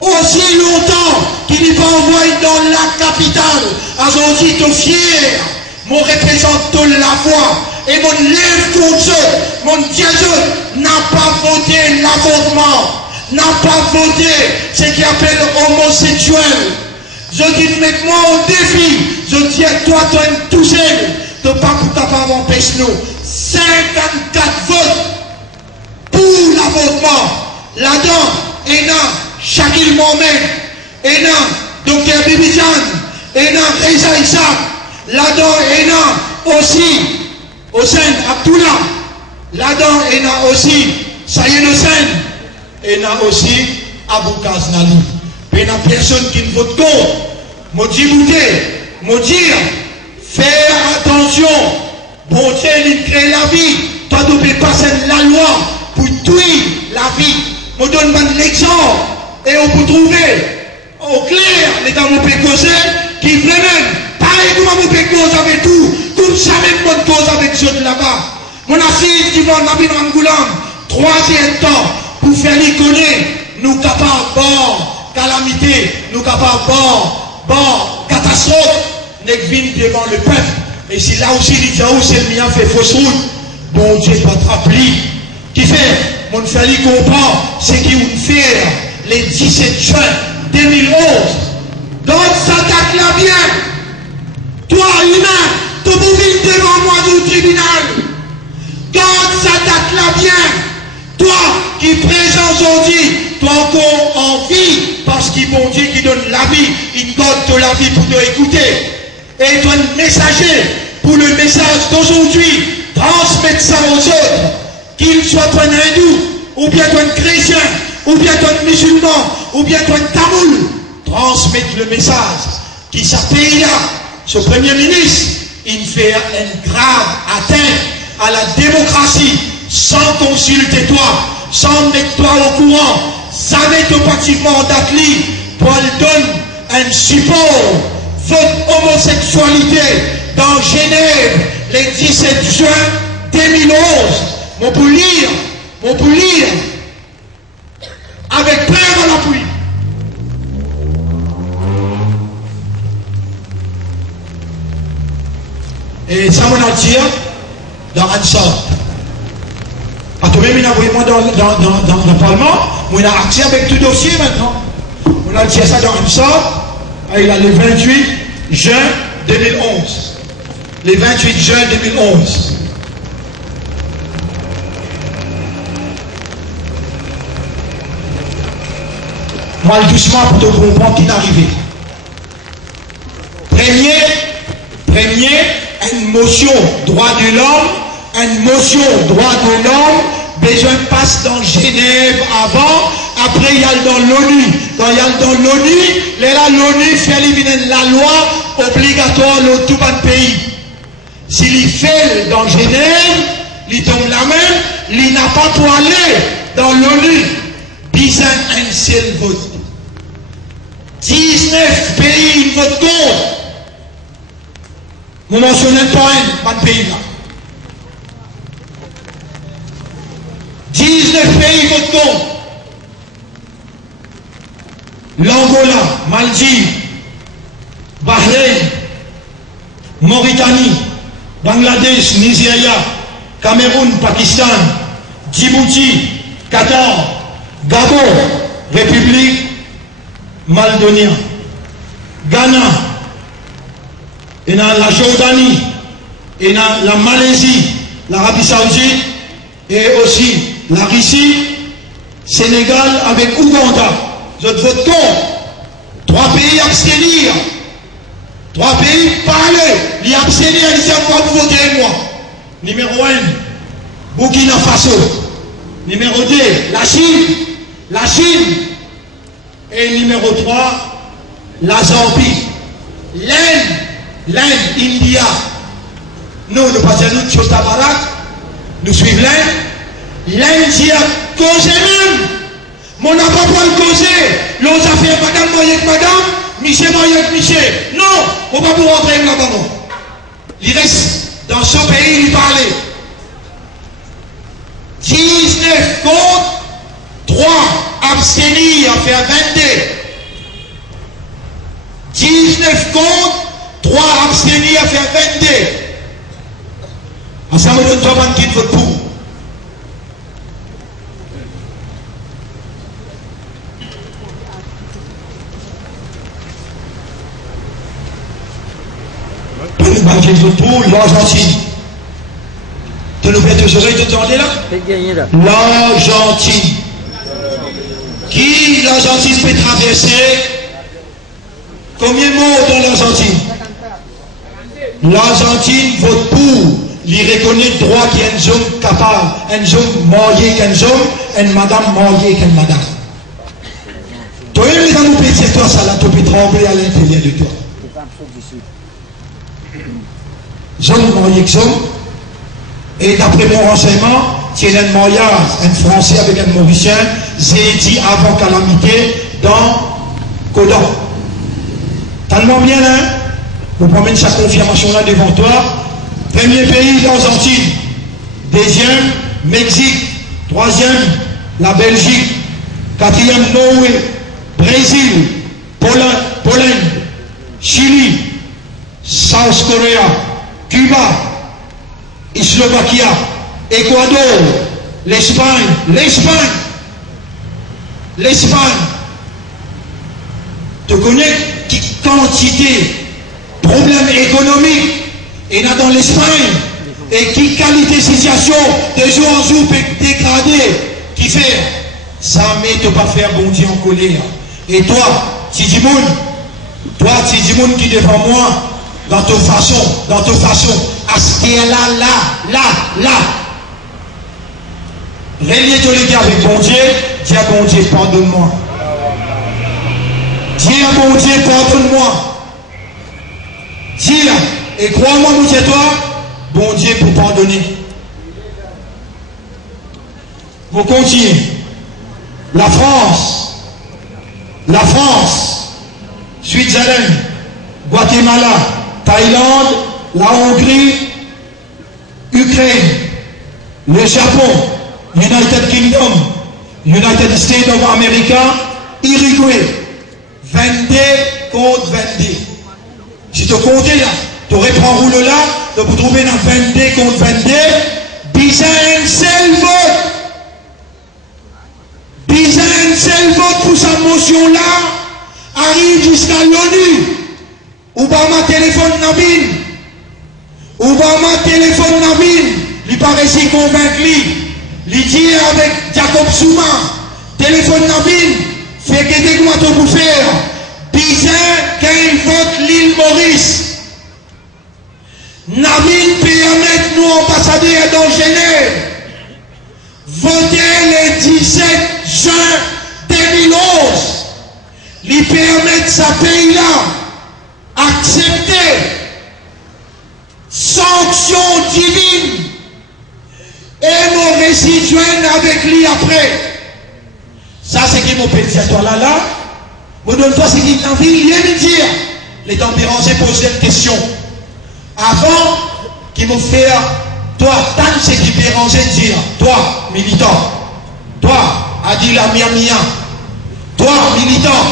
Aussi longtemps qu'il n'est pas envoyé dans la capitale, aujourd'hui tu es fier, mon représentant la voix, et mon lève contre eux, mon Dieu n'a pas voté l'avortement, n'a pas voté ce qu'il appelle homosexuel. Je dis, mets-moi au défi, je dis à toi, tu es tout seul, tu n'es pas capable d'empêcher nous. 54 votes pour l'avortement. Là-dedans, et non, Shakil Mohamed, et non, Dr. Bibijan, et non, Reza Issa, là-dedans, et non, aussi, Hossein Abdullah, là-dedans, et non, aussi, Sayed Hossein, et non, aussi, Abou Kaznali. Mais il n'y a personne qui ne vote contre. Moi dire, faire attention. Bon Dieu, il crée la vie. Toi, tu ne peux pas passer la loi pour tuer la vie. Je donne l'exemple. Et on peut trouver au clair les dames au causer qui vraiment, pareil comme on peut causer avec tout, comme ça même bonne cause avec ceux de là-bas. Mon affaire qui va dans Angoulam, troisième temps, pour faire les connaître, nous capables, bon, calamité, nous capables, bon, catastrophe, nous venons devant le peuple. Et c'est là aussi, les gens où c'est le mien fait fausse route. Bon Dieu, pas trapli. Qui fait, mon famille comprend, c'est qui vous fait les 17 juin 2011. Donc, ça date là bien. Toi, humain, tu peux venir devant moi du tribunal. Donc, ça date là bien. Toi, qui présent aujourd'hui, toi encore en vie, parce qu'il bon Dieu qui donne la vie, il donne la vie pour te écouter. Et toi, un messager, pour le message d'aujourd'hui, transmettre ça aux autres, qu'ils soient un hindou, ou bien un chrétien, ou bien un musulman, ou bien un tamoul, transmettre le message, qui s'appelle là, ce premier ministre, il fait une grave atteinte à la démocratie, sans consulter toi, sans mettre toi au courant, ça met au bâtiment d'Atli, pour lui donner un support, votre homosexualité dans Genève, le 17 juin 2011. Mon pour lire, avec preuve à l'appui. Et ça, on a dit dans un sort. À tout même, dans le Parlement, on a accès avec tout dossier maintenant. On a dit ça dans un sort. Il a le 28 juin 2011. Le 28 juin 2011. Mal doucement pour te comprendre qui est arrivé. Premier, une motion droit de l'homme, une motion droit de l'homme, besoin passe dans Genève avant, après il y a dans l'ONU. Quand il y a dans l'ONU, l'ONU fait éliminer la loi obligatoire dans tout le pays. S'il fait dans Genève, il tombe la main, il n'a pas pour aller dans l'ONU. Disant un seul vote. 19 pays votent contre. Vous mentionnez pas un pays là. 19 pays votent contre. L'Angola, Maldives, Bahreïn, Mauritanie, Bangladesh, Nigeria, Cameroun, Pakistan, Djibouti, Qatar, Gabon, République Maldonia, Ghana, et dans la Jordanie, et dans la Malaisie, l'Arabie Saoudite, et aussi la Russie, Sénégal avec Ouganda. Je vote contre. 3 pays abstenir. 3 pays parler. Les abstenir, ils disent quoi vous votez moi. Numéro 1, Burkina Faso. Numéro 2, la Chine. Et numéro 3, la Zambie. L'Inde, India. Nous passons nous sur Tabarak. Nous suivons l'Inde qui a causé même. Mon n'a pas pour le causer. L'autre a fait madame, moi avec madame, Michel, moi avec Michel. Non, on va pas pouvoir rentrer là-bas. Il reste dans ce pays, il parlait. 19 contre, 3 abstenir, à faire 22. 19 contre, 3 abstenir, à faire 22. À ça, me donne 3 qui votent pour. Pour l'Argentine. Tu nous fais tes oreilles, tu t'entends là? L'Argentine. Qui l'Argentine peut traverser? Combien de mots dans l'Argentine? L'Argentine vote pour. Il reconnaît le droit qu'il y a un homme capable, un homme marié qu'un homme, une madame mariée qu'une madame. Toi, les gens nous pétient toi, ça là, tu peux trembler à l'intérieur de toi. Homme marié que homme. Et d'après mon renseignement, il y a un mariage, un Français avec un Mauricien, j'ai dit avant calamité dans Codan. Tellement bien là, vous promène sa confirmation là devant toi. Premier pays, l'Argentine. Deuxième, Mexique. Troisième, la Belgique. Quatrième, Norvège. Brésil. Pologne. Chili. South Korea. Cuba. Slovaquie. Équateur. L'Espagne. Tu connais quantité, problème économique. Et là dans l'Espagne, et qui qualité de situation de jour en jour dégradée, qui fait ça mais te pas faire bon Dieu en colère. Et toi, Tidimoun qui est devant moi, dans ta façon, à ce qui est là. Reliez tous les gars avec bon Dieu, dis à bon Dieu, pardonne-moi. Dis à bon Dieu, pardonne-moi. Dis et crois-moi, mon Dieu, toi, bon Dieu pour pardonner. Vous continuez. La France, Switzerland, Guatemala, Thaïlande, la Hongrie, Ukraine, le Japon, United Kingdom, United States of America, Uruguay, 22 contre 22. Si tu comptes là, tu reprends rouleau là, tu peux trouver dans 22 contre 22, déjà un seul vote. Déjà un seul vote pour sa motion là, arrive jusqu'à l'ONU. Obama téléphone Nabil. Il paraît si convaincu. Il dit avec Jacob Zuma, téléphone Nabil, fait que des quoi pour faire. Déjà qu'il vote l'île Maurice. Nabil permet nous ambassadeurs dans Genève voter le 17 juin 2011. Il permet sa pays là accepter sanction divine et mon récit joindre avec lui après. Ça c'est qui mon petit à toi là. Moi donne toi ce qu'il t'envie, il vient me dire. Les tempéranciers posent une question. Avant qu'il me fait, toi, tant ce qui peut ranger dire, toi, militant, toi, Adila Mia, toi, militant,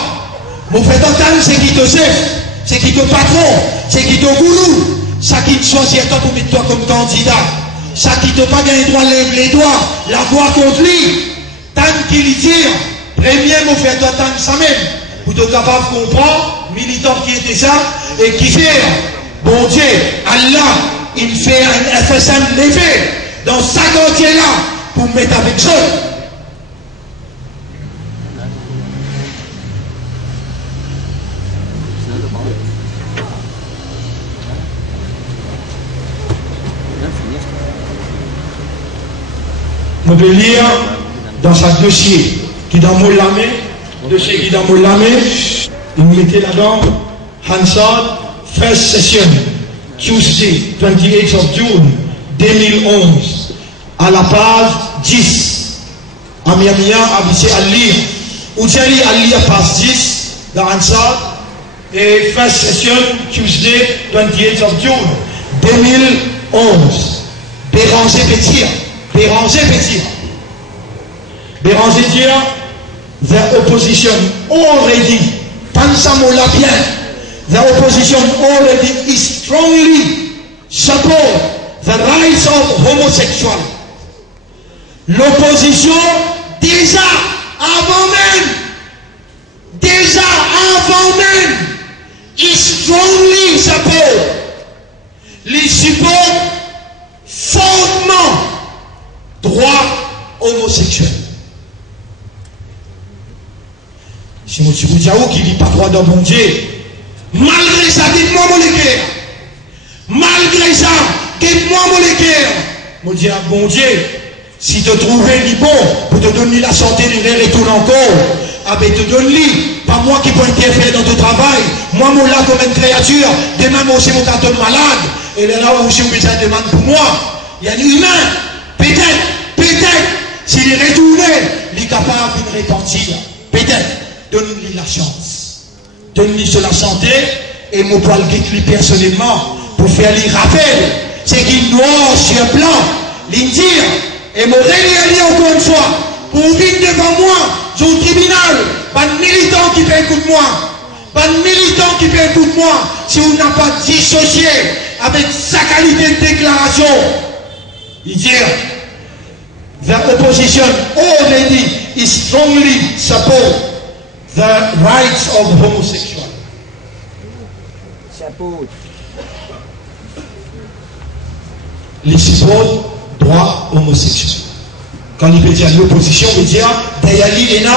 me fait tant ce qui te chef, ce qui te patron, ce qui te gourou, ça qui te choisit toi pour mettre toi comme candidat, ça qui te pas gagné droit, lève les doigts, la voix contre lui, tant qu'il dit, premier me fait toi tant ça même, pour te capable de comprendre, militant qui était ça, et qui fait. Bon Dieu, Allah, il fait un FSM levé dans sa quartier là pour mettre avec ça. On peut lire dans sa dossier qui est dans mon lamé, dossier qui est dans mon lamé, il mettait là-dedans, Hansard. First session, Tuesday, 28th of June, 2011, à la page 10. Amiamia habité à lire. Où tu as lu à lire page 10 dans Hansard. Et first session, Tuesday, 28th of June, 2011. Béranger Petit. Béranger dire, the opposition already, Pansamola bien. The opposition already is strongly support the rights of homosexuals. L'opposition déjà avant même is strongly support. Les supportent fortement je vous dis qui vit pas droit dans mon Dieu. Malgré ça, dites-moi mon cœur. Malgré ça, dites-moi mon cœur. Mon Dieu, bon Dieu, si te trouves ni bon, pour te donner la santé, l'hiver et tout encore, ah ben te donne-lui. Pas moi qui peux interférer dans ton travail. Moi, mon là comme une créature, demain, moi aussi, mon carton malade. Et là, aussi, on besoin de demande pour moi. Il y a un humain. Peut-être, s'il est retourné, il est capable de repentir. Peut-être, donne-lui la chance. Donne-lui sur la santé, et mon poil lui personnellement, pour faire lui rappel. C'est qu'il noir sur blanc, lui dire, et mon réalité encore une fois, pour venir devant moi, sur le tribunal, pas de militant qui peut écouter moi. Pas de militant qui peut écouter moi. Si on n'a pas dissocié avec sa qualité de déclaration. Il dit, the opposition already is strongly support the rights of homosexuals. Les supportent droit homosexuel. Quand il peut dire l'opposition, il veut dire Dayali Lena,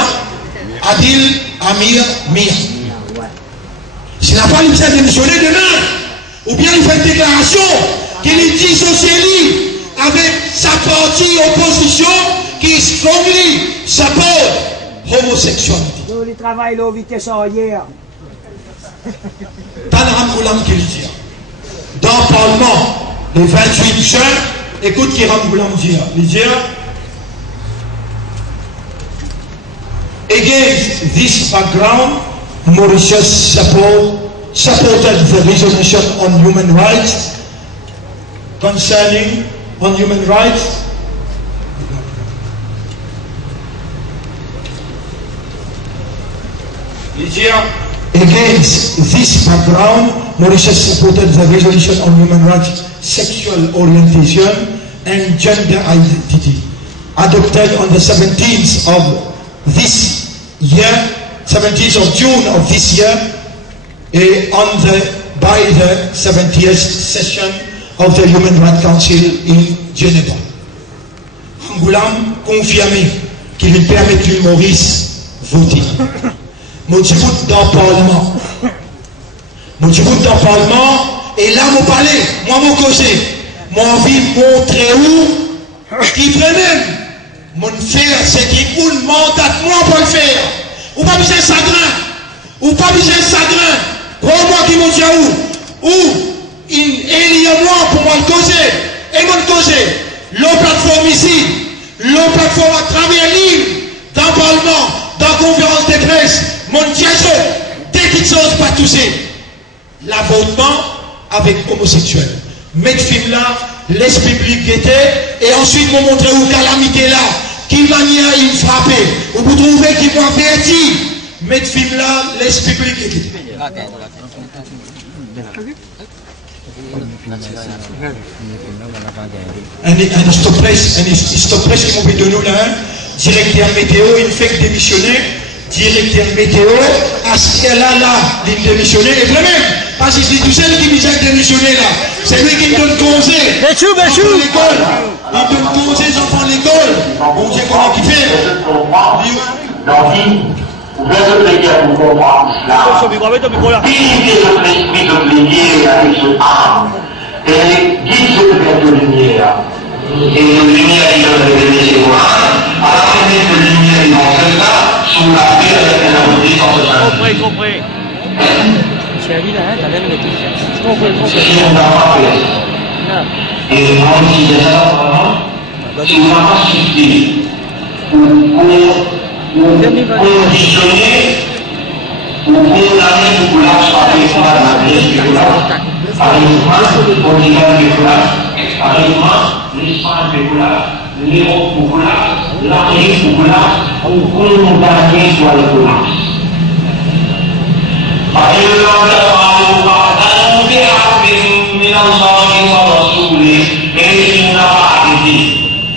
Adil Amir Mia. S'il n'a pas besoin de démissionner demain, ou bien il fait une déclaration qu'il dissocie avec sa partie opposition qui strongly support homosexualité. Il travaille là, vitesse hier. Tanram Goulam qui le dit. Dans le Parlement, le 28 juin, écoute qui Ram Goulam dit. Il dit against this background, Mauritius supported the resolution on human rights concerning on human rights. Against this background, Mauritius supported the resolution on human rights, sexual orientation, and gender identity, adopted on the 17th of this year, 17th of June of this year, by the 70th session of the Human Rights Council in Geneva. Angoulam confirmé qu'il lui permet que Maurice voter. Mon djibout dans le Parlement. Mon djibout dans le Parlement, et là, mon palais, moi, mon causé, mon envie montrer où, qui peut même, mon faire, c'est qui ou mandat moi pour le faire. Ou pas besoin de sagrin. Ou pas besoin de sagrin. Pour moi qui m'ont dit où il y a moi pour moi le causer. Et mon causer. La plateforme ici, la plateforme à travers l'île, dans le Parlement, dans la conférence de presse, mon diazo, dès qu'il chose pas toucher. L'avortement avec homosexuel. Mettre film là, laisse public guetter, et ensuite m'ont montré où calamité là, qui manière il frappait. Ou vous trouvez qu'il m'a averti. Mettre film là, laisse public guetter. Un stop press qui m'ont donné là, directeur météo, il fait que démissionner, directeur météo, à ce qu'elle-là, il démissionner, et vraiment, parce que c'est tout seul qui vient démissionner là, c'est lui qui me donne congé. L'école, il donne congé, les enfants de l'école, on sait comment il fait. Vous devez vous comprendre cela. Dignité de l'esprit de lumière avec ce âme. Et guide cette paix de lumière. Et de lumière, il doit révéler ses voix. À la fin de lumière, ils vont faire ça sous la paix avec la beauté sans se faire. Compris. Tu as dit là, t'as l'air de tout. Compris. C'est ce qu'on a fait. Et moi, si j'ai ça, si on n'a pas suffi ou conditionner ou condamner le coulage par exemple la pièce du coulage. Par exemple, on dit le coulage. Par exemple, l'espace du coulage, l'éro pour coulage, l'Amérique pour coulage, ou condamner soit le coulage. Par exemple,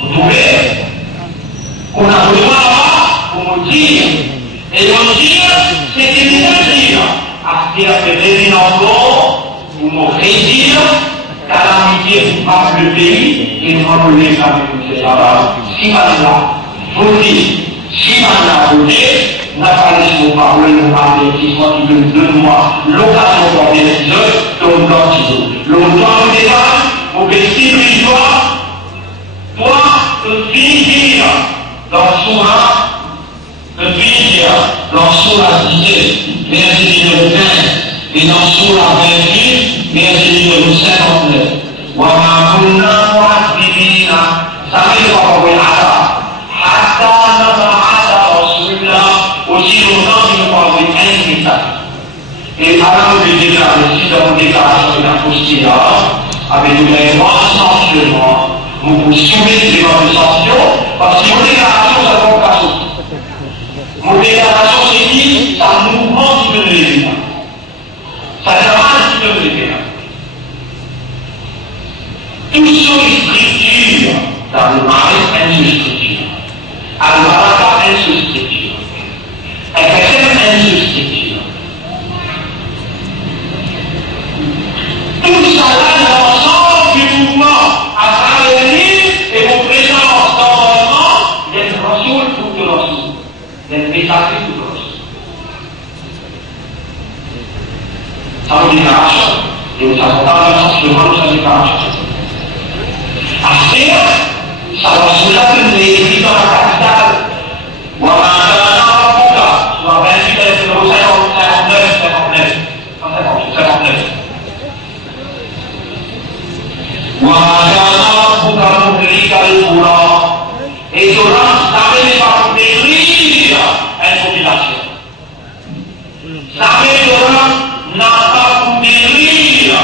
vous trouvez qu'on a besoin pour me dire, et me dire, c'est ce qu'il veut dire. À ce qu'il fait encore, pour me réduire, calamité pour pas le pays, et nous allons les amener, c'est là-bas. Si madame là, vous dites, si madame là, vous dites, n'a pas laissé vos paroles, vos avertissements qui veulent de moi l'occasion pour bien les autres, l'autre qui veut. L'autre qui veut, au petit l'histoire, toi, le plaisir, dans Soura, le plaisir, dans Soura 17, verset numéro 15, et dans Soura 28, verset numéro 59. وما كنا معذبين سمعوا بالعذاب حتى نبعث رسولا aussi longtemps qu'il nous parle d'un message. Et avant de déclarer, si dans une déclaration de l'apostille, avec une grande sanctionnement, vous vous soumettez devant une sanction, parce que vos déclarations, ça ne va pas sortir. Vos déclarations, c'est dit, c'est un mouvement qui veut lever. Ça demande qui veut lever. Toutes sont structures dans le marais, une structure. Alors, une structure. Elle fait une structure. Tout ça là, l'ensemble du mouvement à travers l'île et vos présences dans l'ensemble, des rassules pour que l'on souffre, des messages pour que l'on souffre. Ça veut dire et vous savez pas le sens de votre déclaration. Après, ça va se l'appeler dans la capitale. Ou à un avocat, soit 28 59. Ou à un avocat public à l'écourant. Et Jonas n'avait pas pour détruire une population. Savez Jonas n'a pas pour détruire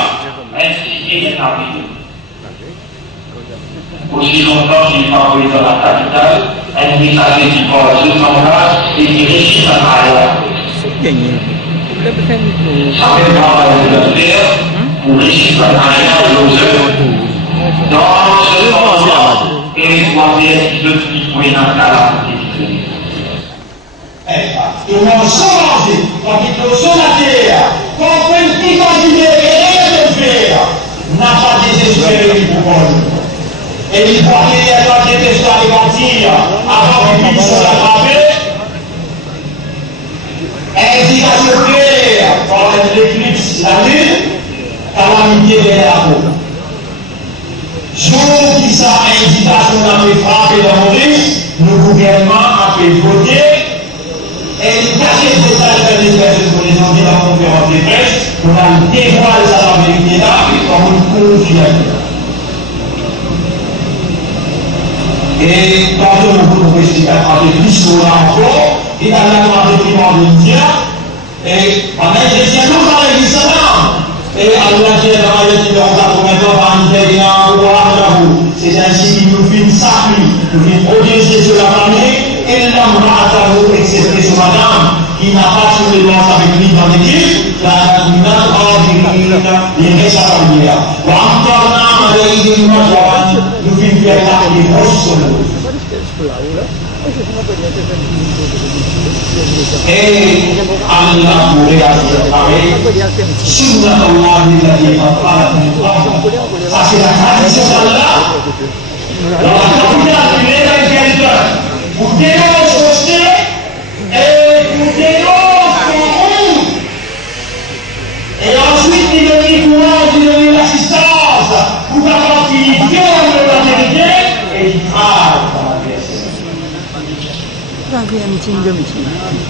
un système établi. Aussi longtemps qu'il favorise dans la capitale, un messager qui porte ce sang-là et qui réussit à aller. Ça fait travailler de faire pour réussir à aller aux œuvres dans ce sang-là et voir bien de qui peut y avoir la tout le monde change, quand il faut sur la terre, quand on peut imaginer et faire, n'a pas désespéré pour nous. Et il faut qu'il y ait un détesté à les bâtir avant qu'il puisse s'aggraver. Indication claire par l'éclipse, la lune, calamité des lagos. Jour qui sa indication n'a fait frapper dans Maurice, le gouvernement a fait voter. Et il cachait le message des espèces pour les envies dans la conférence de presse, on a dévoilé sa vérité là, comme une confiance. Et quand on vous explique à travers l'histoire encore, et à la fois des primants de l'India, et on a été bien nous dans l'Islam. Et Allah qui est dans la vie de l'Islam, par l'Italien, ou à vous. C'est ainsi qu'il nous fait une sacrée, nous fait protéger sur la famille, et l'homme va à vous, excepté sur madame, qui n'a pas sur les lances avec lui dans l'équipe, la dominante il reste à la lumière. Nous fait une pierre là, il est proche sur nous. Et Allah pourrait assurer Sunna Allah il ça c'est la tradition d'Allah. Dans la capitale du l'évangile, vous dénoncez et vous dénoncez. Et ensuite il donne du courage, il donne l'assistance pour qu'après il vienne de la vérité et il travaille dans la vérité.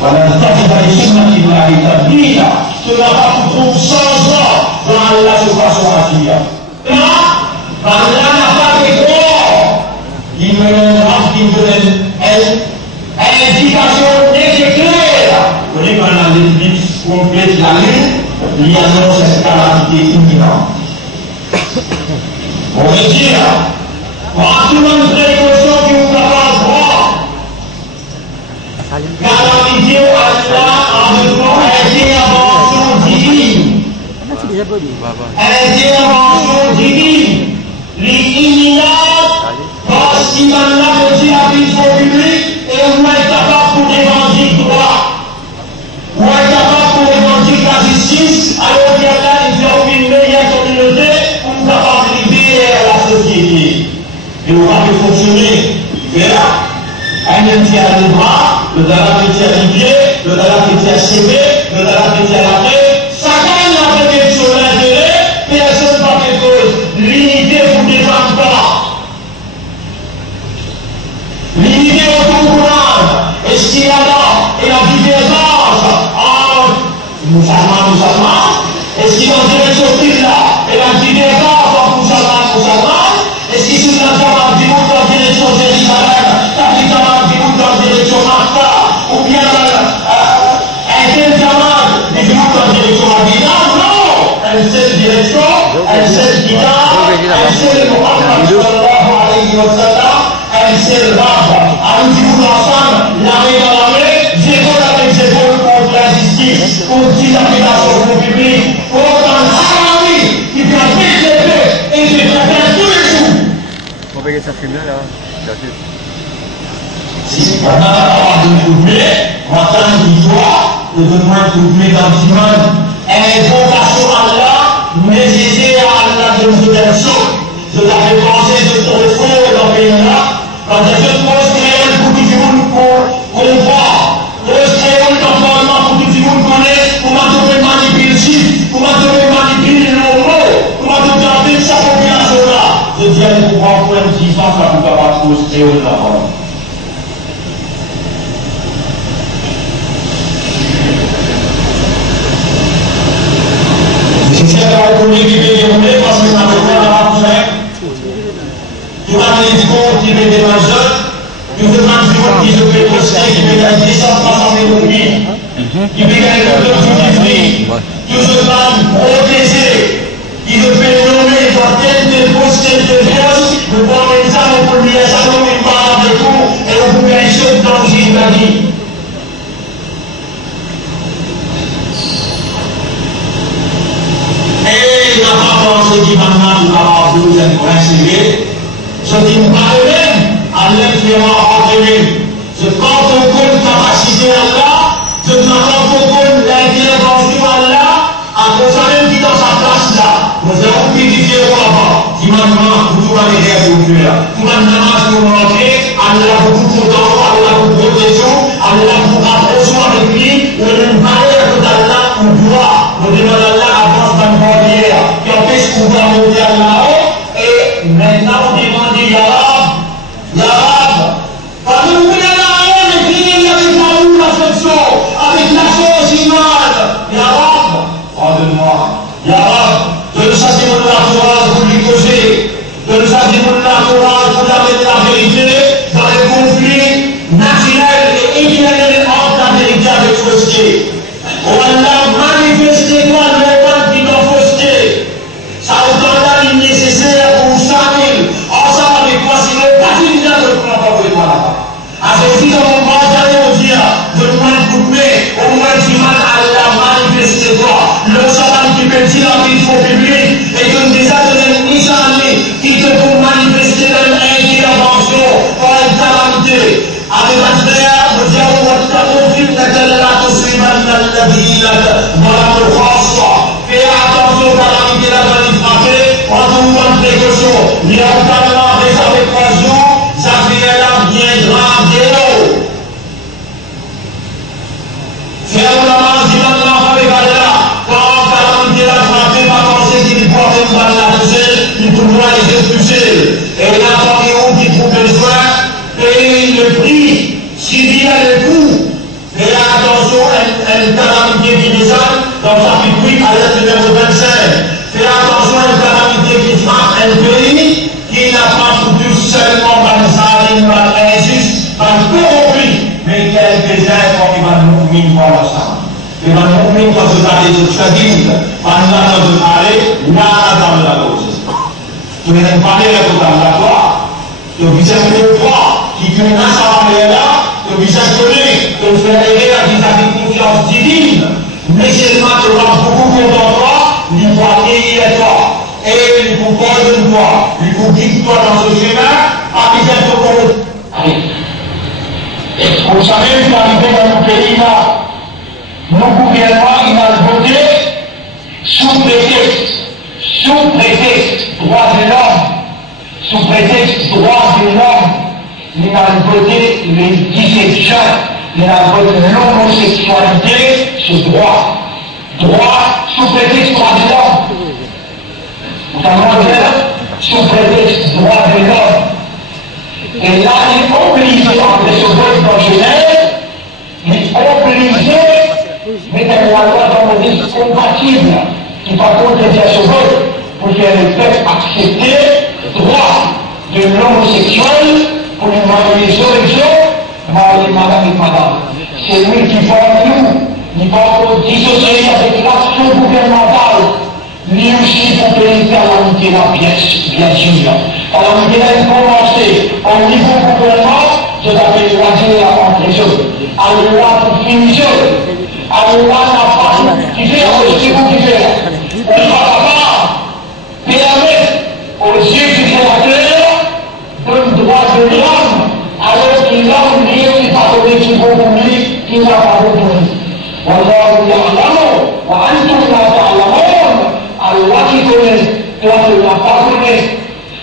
Voilà, cela va pour trouver 100 ans dans la situation à dire. Là, Allah n'a pas de corps. Il me donne une indication très claire. Vous voyez, quand l'éclipse complète la lune, il annonce cette calamité imminente. On veut dire, prends tout le monde précaution qui vous capable de voir. Calamité au Allah en venant intervention divine. Intervention divine. L'imminente, parce qu'il va là aussi la vision publique et on est capable pour l'évangile droit. On est capable pour l'évangile la justice, alors qu'il y a là une meilleure communauté pour nous capable de vivre la société. Et on va fonctionner. Et là, un métier à les bras, le dernier métier à les pieds, le talent qui est CV, le talent qui est après, ça gagne la protection de l'intérêt, personne pas quelque chose. L'unité vous ne défend pas. L'unité autour du courant, est-ce qu'il y a là, et la divergence entre musulmans, est-ce qu'il y a une direction qui là, et la divergence entre musulmans, est-ce qu'il y a une direction Jérusalem, capitaine du monde dans la direction Martha, ou bien un tel diamant du monde dans la direction Adina? Non! Elle seule direction, elle seule guidance, elle seule Muhammad sallallahu alayhi wa sallam, elle seule Rab. Alors du coup ensemble, l'armée dans l'armée, j'épaule avec j'épaule contre la justice, contre l'application publique, contre l'Arabie qui vient PCP et qui vient faire tous les jours. On va ça filmer là. Si on a de doubler, on attend une victoire, le besoin de doubler dans le monde, invocation à Allah, nécessité à Allah de nous donner je t'avais pensé de te refaire dans le pays-là, quand je pose créole pour tout le monde comprend, pose créole d'environnement pour tout le monde connaît, comment tu peux manipuler le chiffre, comment tu peux manipuler le mot, comment tu peux appeler sa population-là. Je dis à les pouvoirs pour une différence, ça ne peut pas pose créole d'abord. C'est la République qui peut dérouler parce que ça ne peut pas faire. Tu vas les discours qui peut déranger, tu veux même qui se fait poster, qui peut gagner 130 000 roupies, qui peut gagner le prix, tu veux même protéger, qui se fait nommer dans tel poste, tel poste, le bon médecin, on peut lui laisser un nom, une barre de tout, et on peut gagner ce dans le gîte de vie. Et la parole qui maintenant nous avons besoin de réciter, ce qui nous parle même à l'influence entre nous. Je compte au compte capacité à Allah, je compte au compte l'intervention à Allah, à cause même qui dans sa place là. Nous avons critiqué là-bas, qui maintenant, vous allez faire pour faire. Tout maintenant, si vous rentrez, Allah vous content, Allah vous protection, Allah vous rapprochons avec lui, on ne parle pas d'Allah, on doit, on demande à Allah avance dans le barrière, qui empêche de pouvoir monter à là-haut, et maintenant on demande Ya Rab, Ya Rab, parce que vous venez là-haut, mais venez avec l'amour, l'affection, avec la force humaine. Ya Rab, pardonne-moi, Ya Rab, donne ça c'est mon courage pour lui causer, donne ça c'est mon courage pour la mettre la vérité dans les conflits naturels et éternels entre la vérité et la fausseté. Oh Allah, manifestez-toi le temps qui doit fausseté. Ça autant-là il est nécessaire pour Samil. Ensemble avec toi, si le parti de ne prend pas pour toi là-bas. Avec si dans mon bras, j'allais vous dire, donne-moi une coup de main, au moins tu m'as Allah, manifestez-toi. Le sabbat qui peut dire la vie faux public, et que déjà de l'Islamie, qui te pour manifester dans une intervention, par une calamité. Avec un frère, vous dire, on va tout film de la Tosriman, la vie, voilà le François. Fais attention à la vie de la vanité frappée, prends-vous bonne précaution. Il y a un parlement réservé 3 jours, ça fait là bien grave des eaux. Faire la main, si maintenant, avec Allah, quand la vanité la frappée, pas penser qu'il porte une balle là, il pourra les expulser. Et la famille qui trouve besoin, payer le prix, subir le coût. Et attention, une calamité qui descend dans sa pique à l'aide numéro 25. Fais attention à une calamité qui frappe un pays qui n'a pas foutu seulement par les salines, par l'injuste, par le corrompu, mais quelques-uns qui vont nous miner pour l'ensemble. Qui vont nous miner pour se garder de tradition, en allant de parler, là dans la cause. Tu ne veux pas parler de la le visage de toi, qui connaît sa manière là, le visage connu, le frère et la qui a une confiance divine, mais seulement tu auras beaucoup content toi, il va guérir toi, et il vous pardonne toi, il vous guide toi dans ce chemin, à visage de toi. Vous savez, vous arrivez dans le pays là, nos gouvernements, ils ont voté sous prétexte, droit de l'homme. Sous prétexte droit de l'homme, il a voté le 17 juin, il a votre l'homosexualité ce droit. Droit sous prétexte droit de l'homme. Vous comprenez? Sous prétexte droit de l'homme. Et là, il est obligé, après ce vote dans Genève, il est obligé, mais dans la loi dans le disque compatible, qui par contre est à ce vote, pour faire le peuple accepter le droit de l'homosexuel pour lui marier les élections, marier madame et madame. C'est lui qui parle nous. Il faut dissocier avec l'action gouvernementale. Lui aussi pour payer calamité là, bien sûr. Calamité là, commencer au niveau gouvernement, je l'avais choisi entre eux. Alors là, pour finir, alors là, n'a pas qui fait, c'est vous qui fait. On ne va pas permettre aux yeux du créateur d'un droit de l'homme, alors qu'il a oublié qu'il n'a pas donné qui vaut pour lui, qu'il n'a pas donné pour lui. والله يعلم وأنتم لا تعلمون. Allah qui connaît, toi tu n'as pas connu.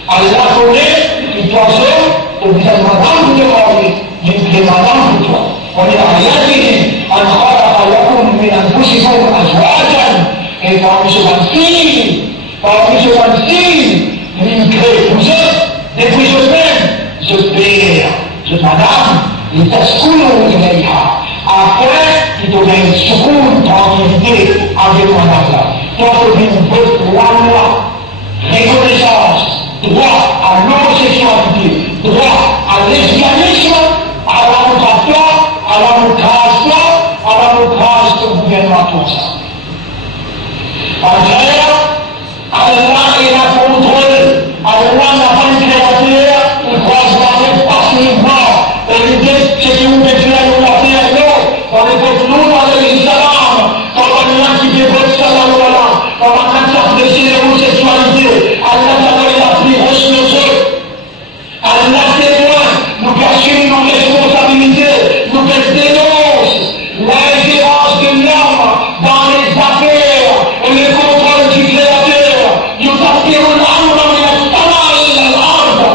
Allah connaît, et toi seul, tu es madame de marier, tu es madame de toi. On est à l'intérieur, أن خلق لكم من أنفسكم أزواجا. Et parmi ces filles, il crée vous êtes, depuis eux-mêmes, je père, je madame, et تسكنوا إليها. Après, il devient secours, tranquillité avec madame là. Donc, il veut la loi, reconnaissance, droit à l'homosexualité, droit à lesbianisme, à la démocratie du gouvernement tout ça. Après, Allah est la contrôle, Allah n'a pas une créature, il croise la tête passivement, et il dit, c'est qui vous fait la terre, non, on est pour nous dans l'islam, quand on est là qui fait votre salam, quand on a apprécié l'homosexualité, Allah a pris roche nos yeux, Allah témoin, nous cachons nos responsabilités, nous dénonce l'ingérence de l'homme dans les affaires et le contrôle du créateur. Nous appelons l'âme dans le travail de l'ordre.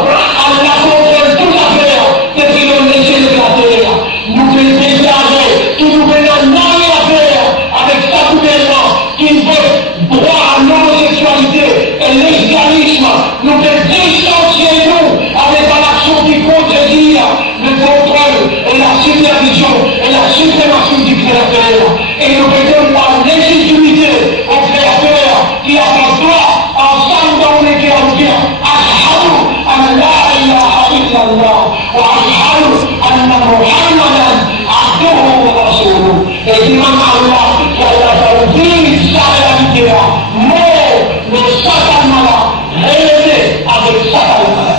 Allah contrôle toute affaire depuis le laisser de la terre. Nous faisons déclarer que nous venons dans l'affaire avec sa gouvernement qui veut droit à l'homosexualité et l'esclavisme. Nous faisons distancier nous avec l'action qui contredit le contrôle et la supervision et la suprématie du créateur. Et nous faisons la légitimité au créateur qui a son droit ensemble dans les créatures. Ashhadu an la ilaha illallah wa ashhadu anna Muhammadan abduhu wa rasuluhu. Et l'imam Allah qui a dit sa réalité là, mort le Satan là, révélé avec Satan là.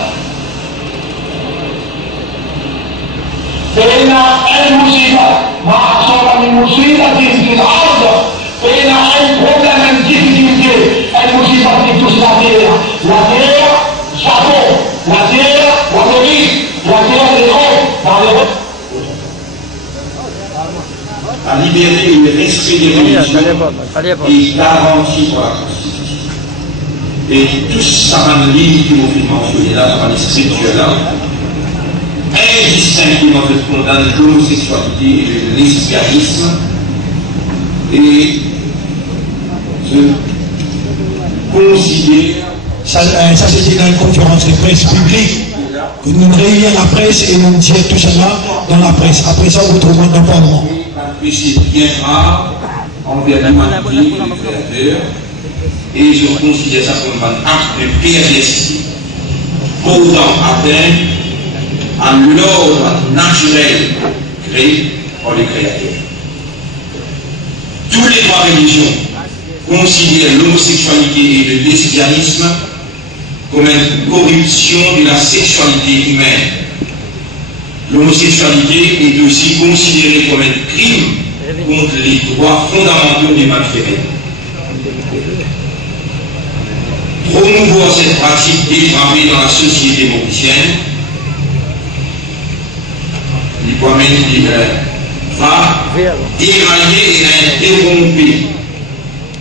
فإن المصيبة ما حصل من مصيبة في الأرض فإن البروبلème une difficulté المصيبة qui touche la terre Japon, la terre, l'Amérique, la terre l'Europe, dans l'Europe. La liberté et le respect des religions est garantie pour la Constitution. Et tout ça va nous lier qui m'ont mentionné là, dans les scriptures là. Indistinctement de condamner l'homosexualité et le lesbianisme et je considère ça c'était dans une conférence de presse publique que nous réunions la presse et nous disions tout cela dans la presse. Après ça, vous trouvez dans le Parlement. C'est bien grave envers l'humanité et le créateur et je considère ça comme un acte de perversité portant atteinte à l'ordre naturel créé par le Créateur. Tous les trois religions considèrent l'homosexualité et le lesbianisme comme une corruption de la sexualité humaine. L'homosexualité est aussi considérée comme un crime contre les droits fondamentaux des malfaiteurs. Promouvoir cette pratique dépravée dans la société mauricienne va dérailler et interrompre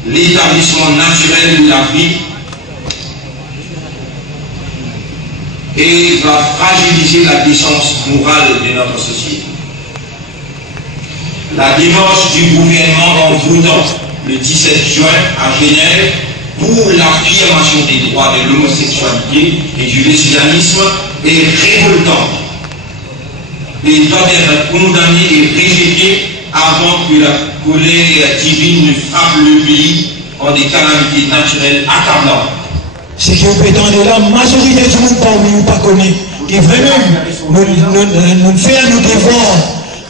l'établissement naturel de la vie et va fragiliser la décence morale de notre société. la démarche du gouvernement en votant le 17 juin à Genève pour l'affirmation des droits de l'homosexualité et du lesbianisme est révoltante. Il doit être condamné et rejeté avant que la colère divine ne frappe le pays en des calamités naturelles accablantes. Ce qui est prétendu la majorité du monde parmi nous pas connaît. Et vraiment, nous faisons nos devoirs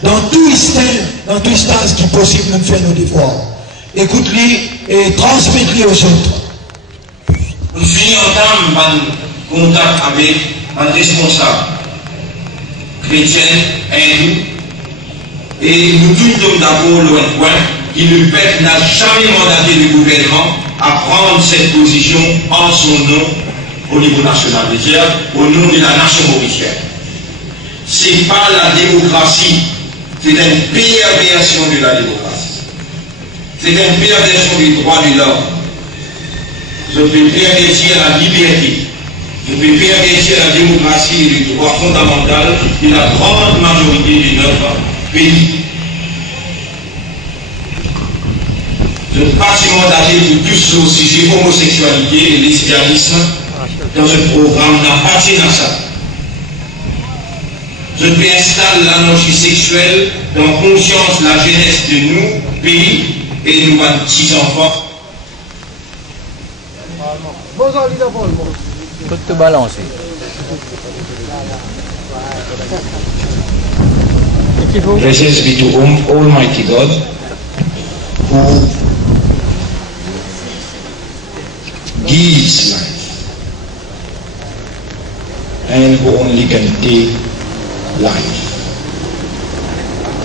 dans tout instance qui est possible, nous faisons nos devoirs. Écoute-les et transmettre-les aux autres. Nous finissons en contact avec un responsable chrétien, hindou, et nous tous sommes d'accord loin de point que le peuple n'a jamais mandaté le gouvernement à prendre cette position en son nom au niveau national au nom de la nation mauricienne. Ce n'est pas la démocratie, c'est une perversion de la démocratie. C'est une perversion des droits de l'homme. Je peux pervertir la liberté. Je peux pervertir la démocratie et les droits fondamentaux de la grande majorité de notre pays. Je ne peux pas mandater de plus le sujet homosexualité et lesbianisme dans ce programme n'appartient à ça. Je peux installer l'anarchie sexuelle dans conscience la jeunesse de nous, pays et nous, petits enfants. Tout te balancer. Praises be to Almighty God, who gives life and who only can take life.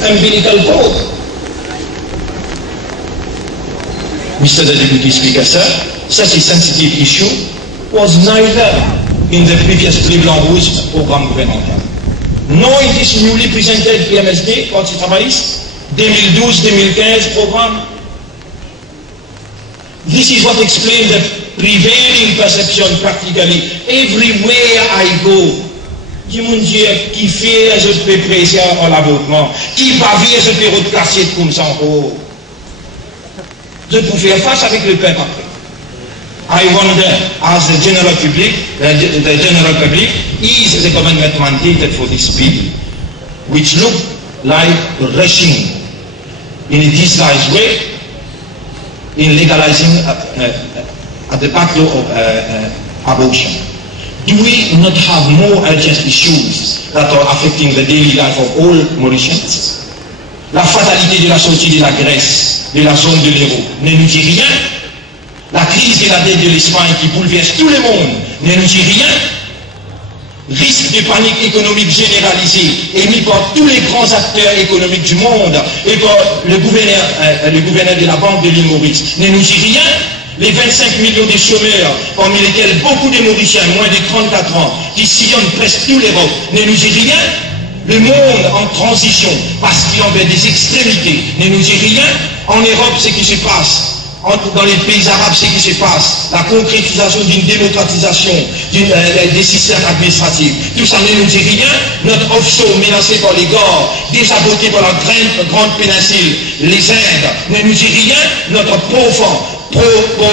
Umbilical cord. Mr. the Deputy Speaker, sir, such a sensitive issue was neither in the previous Bleu-Blanc Rouge programme gouvernemental, nor in this newly presented PMSD, Parti Travailliste, 2012-2015 programme. This is what explains the prevailing perception practically everywhere I go. Du monde qui fait, je peux presser en l'avortement, qui va vivre, je peux reclasser comme ça en haut. Je peux faire face avec le peuple après. I wonder, as the general public, is the government mandated for this bill, which look like rushing in a disguised way in legalizing at the back door of abortion? Do we not have more urgent issues that are affecting the daily life of all Mauritians? La fatalité de la sortie de la Grèce, de la zone de l'euro, ne nous dit rien. La crise de la dette de l'Espagne qui bouleverse tout le monde ne nous dit rien. Risque de panique économique généralisée émis par tous les grands acteurs économiques du monde et par le gouverneur de la Banque de l'île Maurice ne nous dit rien. Les 25 millions de chômeurs, parmi lesquels beaucoup de Mauriciens, moins de 34 ans, qui sillonnent presque tout l'Europe, ne nous dit rien. Le monde en transition, parce qu'il en veut des extrémités, ne nous dit rien. En Europe, ce qui se passe, dans les pays arabes, ce qui se passe, la concrétisation d'une démocratisation des systèmes administratifs, tout ça ne nous dit rien. Notre offshore menacé par les gars, déjà bloqué par la grande péninsule, les Indes, ne nous dit rien. Notre pauvre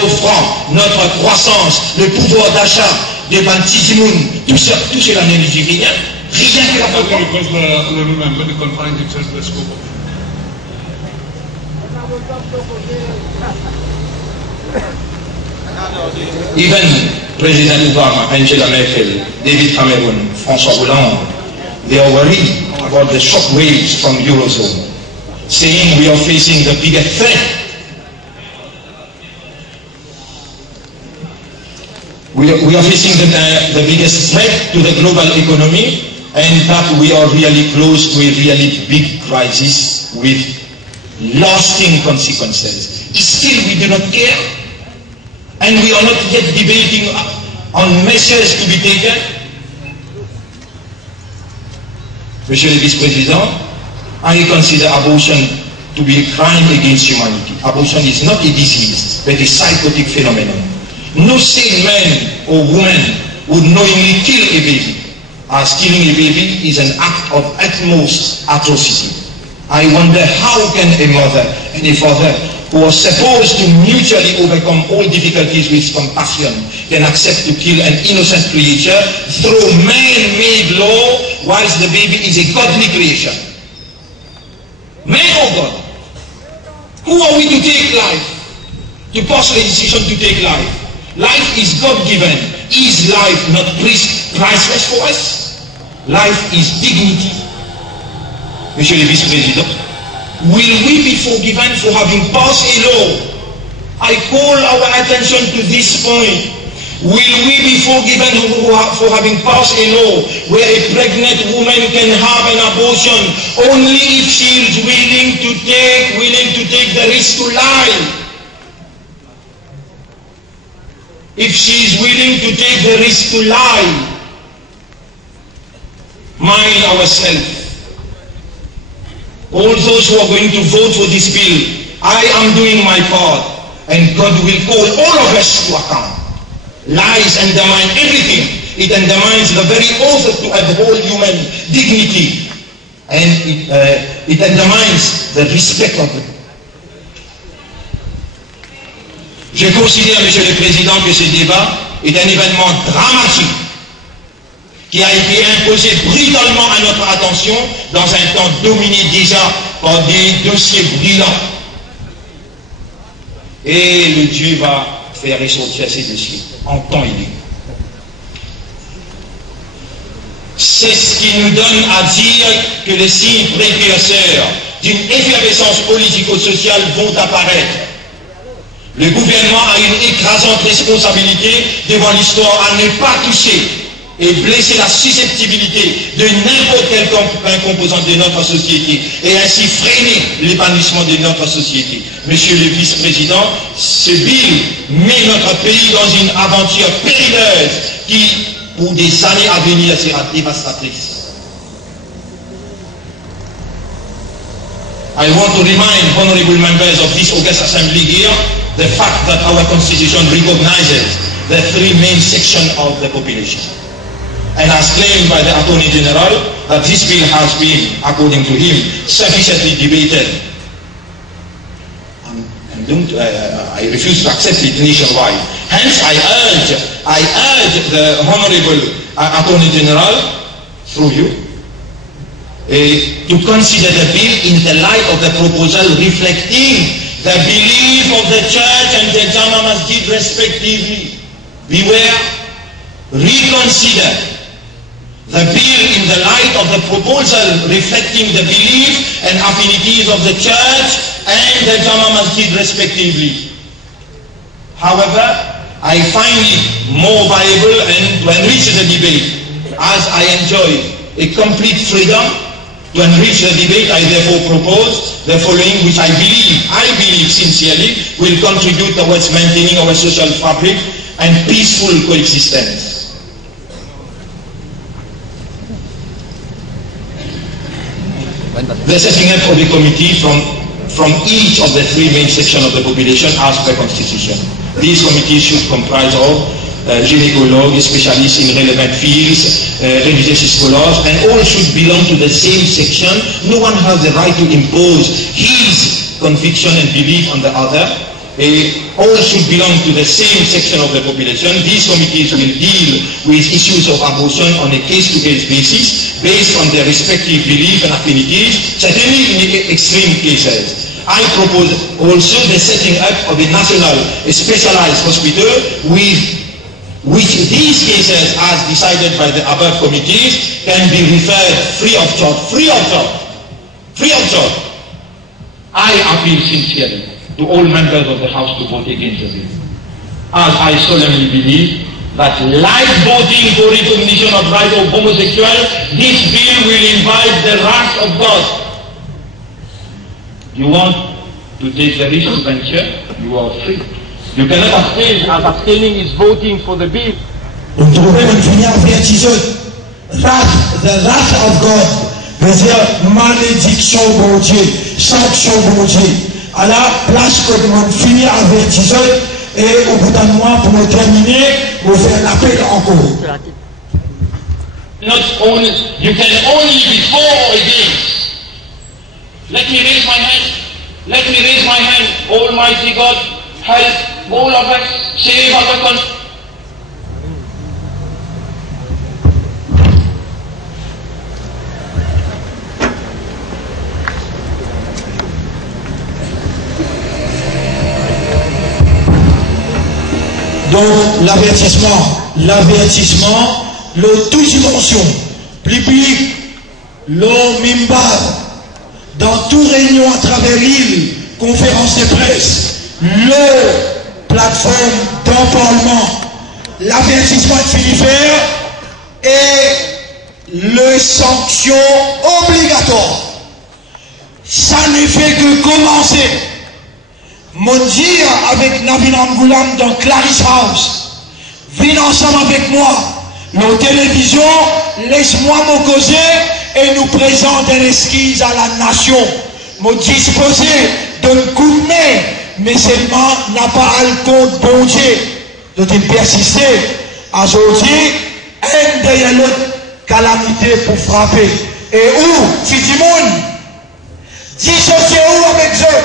franc, notre croissance, le pouvoir d'achat des Bantidimoun, tout cela ne nous dit rien. Rien que la Even President Obama, Angela Merkel, David Cameron, François Hollande, they are worried about the shock waves from Eurozone, saying we are facing the biggest threat. We are facing the biggest threat to the global economy, and that we are really close to a really big crisis with lasting consequences. Still, we do not care, and we are not yet debating on measures to be taken. Monsieur le Vice-Président, I consider abortion to be a crime against humanity. Abortion is not a disease, but a psychotic phenomenon. No sane man or woman would knowingly kill a baby, as killing a baby is an act of utmost atrocity. I wonder how can a mother and a father who are supposed to mutually overcome all difficulties with compassion can accept to kill an innocent creature through man-made law whilst the baby is a godly creation. Man or God? Who are we to take life? To pass legislation to take life? Life is God-given. Is life not priceless for us? Life is dignity. Monsieur le Vice-Président, will we be forgiven for having passed a law? I call our attention to this point. Will we be forgiven for having passed a law where a pregnant woman can have an abortion only if she is willing to take the risk to lie? If she is willing to take the risk to lie, mind ourselves. All those who are going to vote for this bill, I am doing my part, and God will call all of us to account. Lies undermine everything. It undermines the very author to uphold human dignity, and it undermines the respect of it. Je considère, Monsieur le Président, que ce débat est un événement dramatique qui a été imposé brutalement à notre attention dans un temps dominé déjà par des dossiers brûlants. Et le Dieu va faire ressortir ces dossiers en temps et lieu. C'est ce qui nous donne à dire que les signes précurseurs d'une effervescence politico-sociale vont apparaître. Le gouvernement a une écrasante responsabilité devant l'histoire à ne pas toucher et blesser la susceptibilité de n'importe quelle composante de notre société et ainsi freiner l'épanouissement de notre société. Monsieur le Vice-Président, ce bill met notre pays dans une aventure périlleuse qui, pour des années à venir, sera dévastatrice. I want to remind honorable members of this August Assembly here the fact that our Constitution recognizes the three main sections of the population. And as claimed by the Attorney General, that this bill has been, according to him, sufficiently debated. I refuse to accept it nationwide. Hence, I urge the Honorable Attorney General, through you, to consider the bill in the light of the proposal reflecting the belief of the Church and the Jama Masjid respectively. Beware, reconsider the bill in the light of the proposal reflecting the belief and affinities of the Church and the Jama Masjid respectively. However, I find it more viable and to enrich the debate, as I enjoy a complete freedom to enrich the debate. I therefore propose the following, which I believe sincerely will contribute towards maintaining our social fabric and peaceful coexistence. The setting up of a committee from each of the three main sections of the population as per Constitution. These committees should comprise of gynecologists, specialists in relevant fields, religious scholars, and all should belong to the same section. No one has the right to impose his conviction and belief on the other. All should belong to the same section of the population. These committees will deal with issues of abortion on a case-to-case basis, based on their respective belief and affinities, certainly in extreme cases. I propose also the setting up of a national specialized hospital with which these cases, as decided by the above committees, can be referred free of charge. Free of charge. Free of charge. I appeal sincerely to all members of the House to vote against the bill, as I solemnly believe that like voting for recognition of right of homosexuals, this bill will invite the wrath of God. You want to take the risk to venture, you are free. You cannot abstain, as abstaining is voting for the bill. The wrath of God veut dire malédiction bon Dieu, sanction bon Dieu. À la place que nous finissons avertisseur et au bout d'un mois pour nous terminer, vous faire l'appel encore. Not only, you can only be for or against. Let me raise my hand. Let me raise my hand. Almighty God, help all of us. Save our country. Donc l'avertissement, le toute dimension, public, le mimbar, dans toute réunion à travers l'île, conférence de presse, le plateforme d'emparlement, l'avertissement de Philifère et les sanctions obligatoires. Ça ne fait que commencer. Mon dire avec Navin Angoulam dans Clarice House, viens ensemble avec moi, nos télévisions, laisse-moi me causer et nous présente une esquisse à la nation. Me disposer d'un coup de main, mais seulement n'a pas à le compte bon Dieu. Donc il persister à aujourd'hui, un derrière l'autre calamité pour frapper. Et où, si du monde, dissocier où avec eux?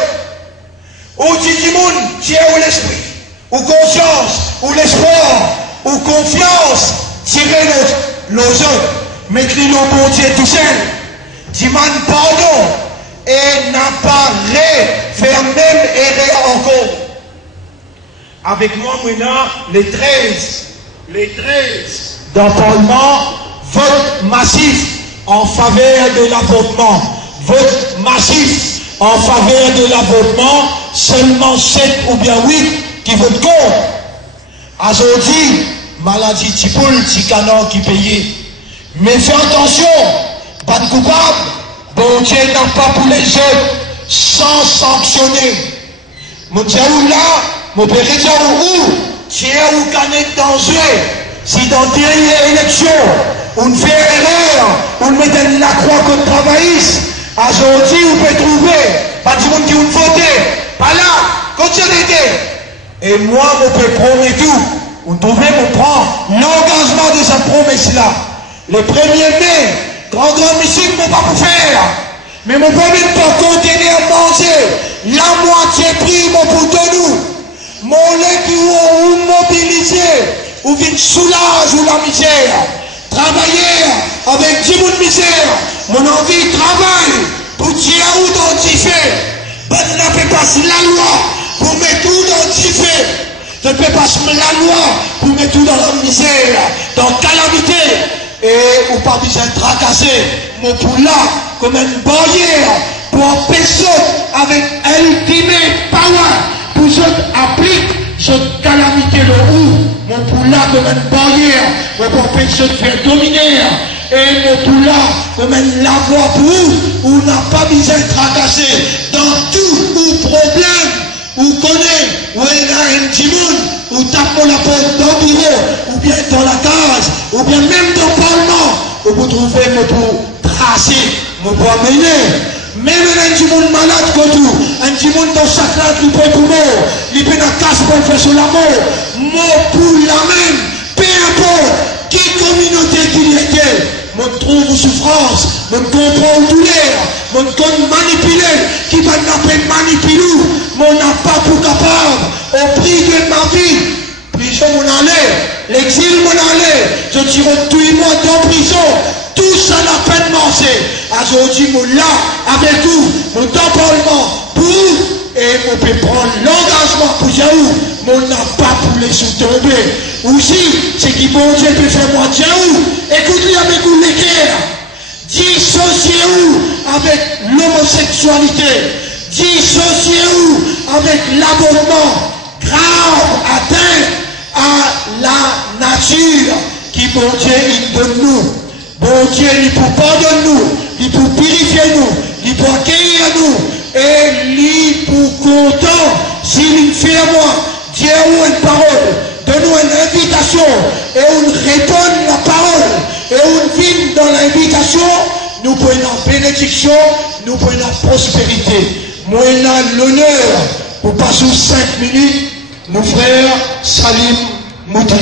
Ou dit du monde, tiens où l'esprit, ou conscience, ou l'espoir, ou confiance, tirer nos œufs, mettre le bon Dieu tout seul, demande pardon, et n'a pas faire même erreur encore. Avec moi maintenant, les 13 d'emparlement, vote massif en faveur de l'avortement. Vote massif en faveur de l'avortement, seulement 7 ou bien 8 qui votent contre. Aujourd'hui, maladie typoule, ticanon qui paye. Mais fais attention, pas de coupable, bon Dieu n'a pas pour les autres, sans sanctionner. Mon Dieu là, mon père dit où, tiens ou canette dangereux, si dans dernière élection, on fait erreur, on met la croix contre travailliste. Aujourd'hui, vous pouvez trouver, pas du monde qui vous vote, pas là, continuez. Et moi, je peux prendre tout. Vous devez me prendre l'engagement de cette promesse-là. Le 1er mai, grand musique, je ne peux pas vous faire. Mais je ne peux même pas continuer à manger. La moitié prix, pour nous. Mon lait qui vous mobiliser, ou vient soulage ou la misère. Travailler avec 10 000 misère. Mon envie de travail pour tirer où dans le fait. Ben, ne peut pas la loi pour mettre tout dans le fait. Je ne peux pas la loi pour mettre tout dans la misère, dans la calamité. Et ou pas besoin de tracasser mon poula comme une barrière pour empêcher avec ultimate power pour que applique cette calamité le où mon poula comme une barrière pour empêcher de faire dominer. Et mon poula comme une lavoir pour où on n'a pas besoin de tracasser dans tout problème ou connaît où il y a un petit monde ou tape la porte dans le bureau ou bien dans la case ou bien même dans le parlement où vous trouvez mon pour tracer mon pour amener même un petit monde malade comme tout un petit monde dans chaque lade qui peut pour mort il peut dans casse pour faire sur la mort mort pour la même peu importe quelle communauté qu'il était on trouve souffrance, on comprend douleur, on peut manipuler, qui va nous manipuler, on n'a pas pour capable, au prix de ma vie, prison mon allait, l'exil mon allait, je tire tout le monde en prison, tout ça n'a peine marché. Aujourd'hui, mon là, avec vous, mon temporairement, pour et on peut prendre l'engagement pour Yahoo, mais on n'a pas pour les sous-tomber. Aussi, c'est qui bon Dieu peut faire moi Yahoo, écoutez avec vous l'équerre, dissociez-vous avec l'homosexualité, dissociez-vous avec l'avortement, grave atteinte à la nature qui bon Dieu il donne nous. Bon Dieu il pour pardonner nous, il pour purifier nous, il pour accueillir nous. Et lui pour content, s'il fait à moi, Dieu ou une parole, donne-nous une invitation, et on répond la parole, et on vit dans l'invitation, nous prenons la bénédiction, nous prenons la prospérité. Moi, il a l'honneur, pour passer 5 minutes, nos frères Salim Mouti.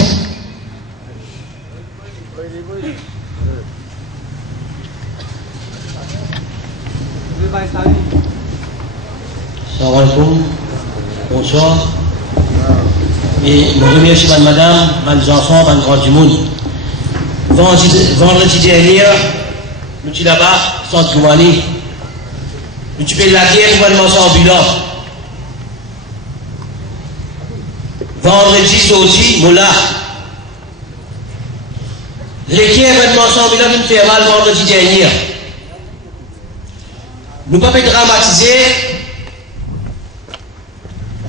Salim. bonsoir. Et je remercie madame, mes enfants, mes grands du monde. Vendredi dernier, nous étions là-bas, sans Goumani. Nous étions la guerre, gouvernement sans bilan. Vendredi, sorti, Moula. Les guerres, gouvernement sans bilan, nous fait mal vendredi dernier. Nous ne pouvons pas dramatiser.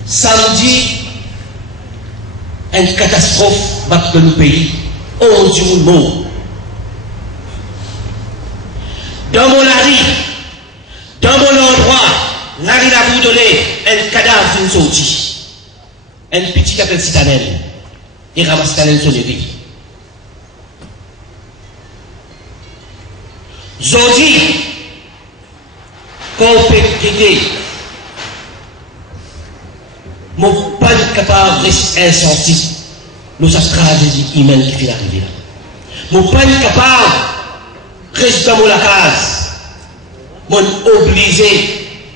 Samedi, une catastrophe dans le pays. 11 jours morts. Dans mon lari, dans mon endroit, lari l'a boudonné, un cadavre d'une sortie. Un petit qui appelle Citanel. Et ramasse Citanel sur les vies. Zodi, qu'on peut quitter. Mon pas capable de insenti. Nous avons tragédie humaine qui fait arriver là. Mon pas capable de rester dans la case. Mon obligé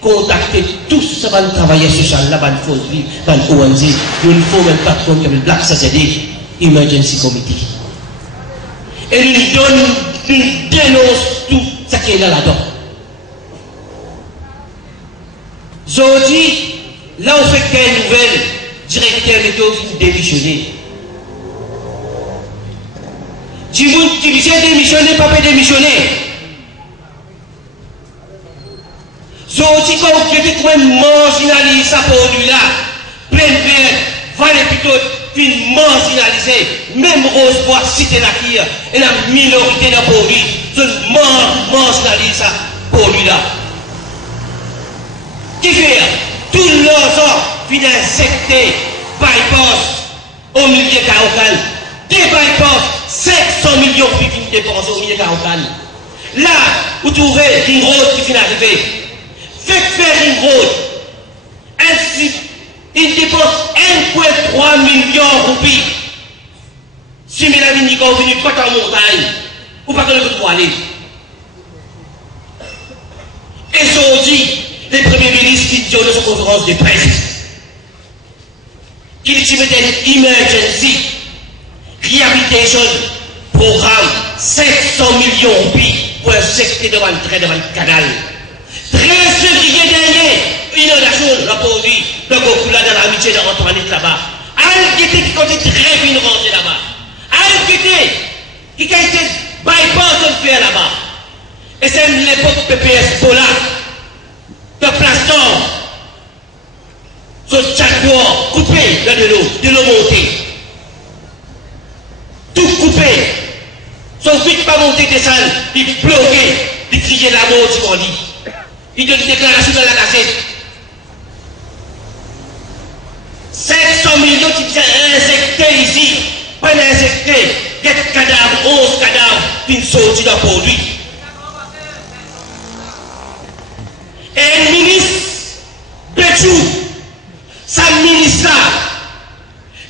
de contacter tous ceux qui travaillent sur la bande Faudry, bande ONG, une fois même patron qui appelle Black Saturday Emergency Committee. Et nous donne, nous dénonce tout ce qui est là-dedans. Aujourd'hui, là on fait quelle nouvelle, directeur météo vient démissionner. Si vous vient démissionner, pas démissionner. Aujourd'hui, quand vous dites que vous marginalisez ça pour lui là, plein de va les plutôt fin marginalisé, même Rose-Bois, cité la kir, et la minorité dans pour lui, je marginalise ça pour lui là. Qui fait? Tout l'ensemble vient injecter bypass au milieu de Kaokan. Des bypass, 500 millions de filles dépensés au milieu de Kaokan. Là, vous trouvez une road qui vient d'arriver. Faites faire une road. Ainsi, il dépense 1,3 million de roupies. Si mes amis n'y sont venus côté en montagne, ou pas que vous pouvez aller. Et aujourd'hui, les premiers ministres qui disent dans son conférence de presse qu'il y a une emergency rehabilitation programme 500 millions de roupies pour injecter devant le canal. 13 février dernier, inondation, la pauvre vie, le Gokula dans l'amitié d'Antoine là-bas. Al-Guité qui comptait très bien rangé là-bas. Al-Guité qui a été bypass de faire là-bas. Et c'est l'époque PPS Bola. De plaston, ce chatbois coupé dans de l'eau montée. Tout coupé. Son vite pas monté des salles, il bloqué, il criait la mort du mon lit. Il donne une déclaration dans la gazette. 500 millions qui sont injectés ici, pas injectés, il y a des cadavres, 11 cadavres, qui sont sortis dans le produit. Et le ministre Béchou, sa ministre là,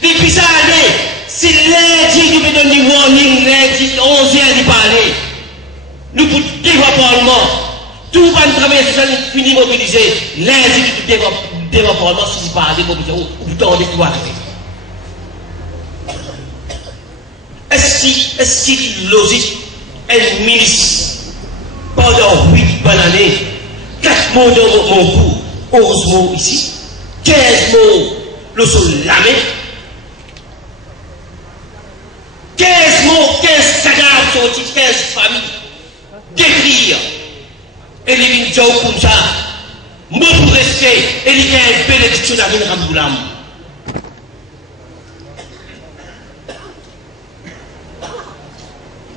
depuis ça allait, si lundi nous peut donner warning, lundi 11h de parler, nous pour développer le Parlement, tout le monde travaille sur ça, nous finissons mobiliser, lundi nous développer le Parlement, si nous parlons, ou plutôt on est tout arrivé. Est-ce qu'il est logique, un ministre, pendant 8 bonnes années, 4 mots dans mon cours, 11 mots ici, 15 mots le sol lamé, 15 mots, 15 cadavres sortis, 15 familles, d'écrire, et les vignes comme ça, moi pour rester, et il y a une bénédiction à venir à Mboulam.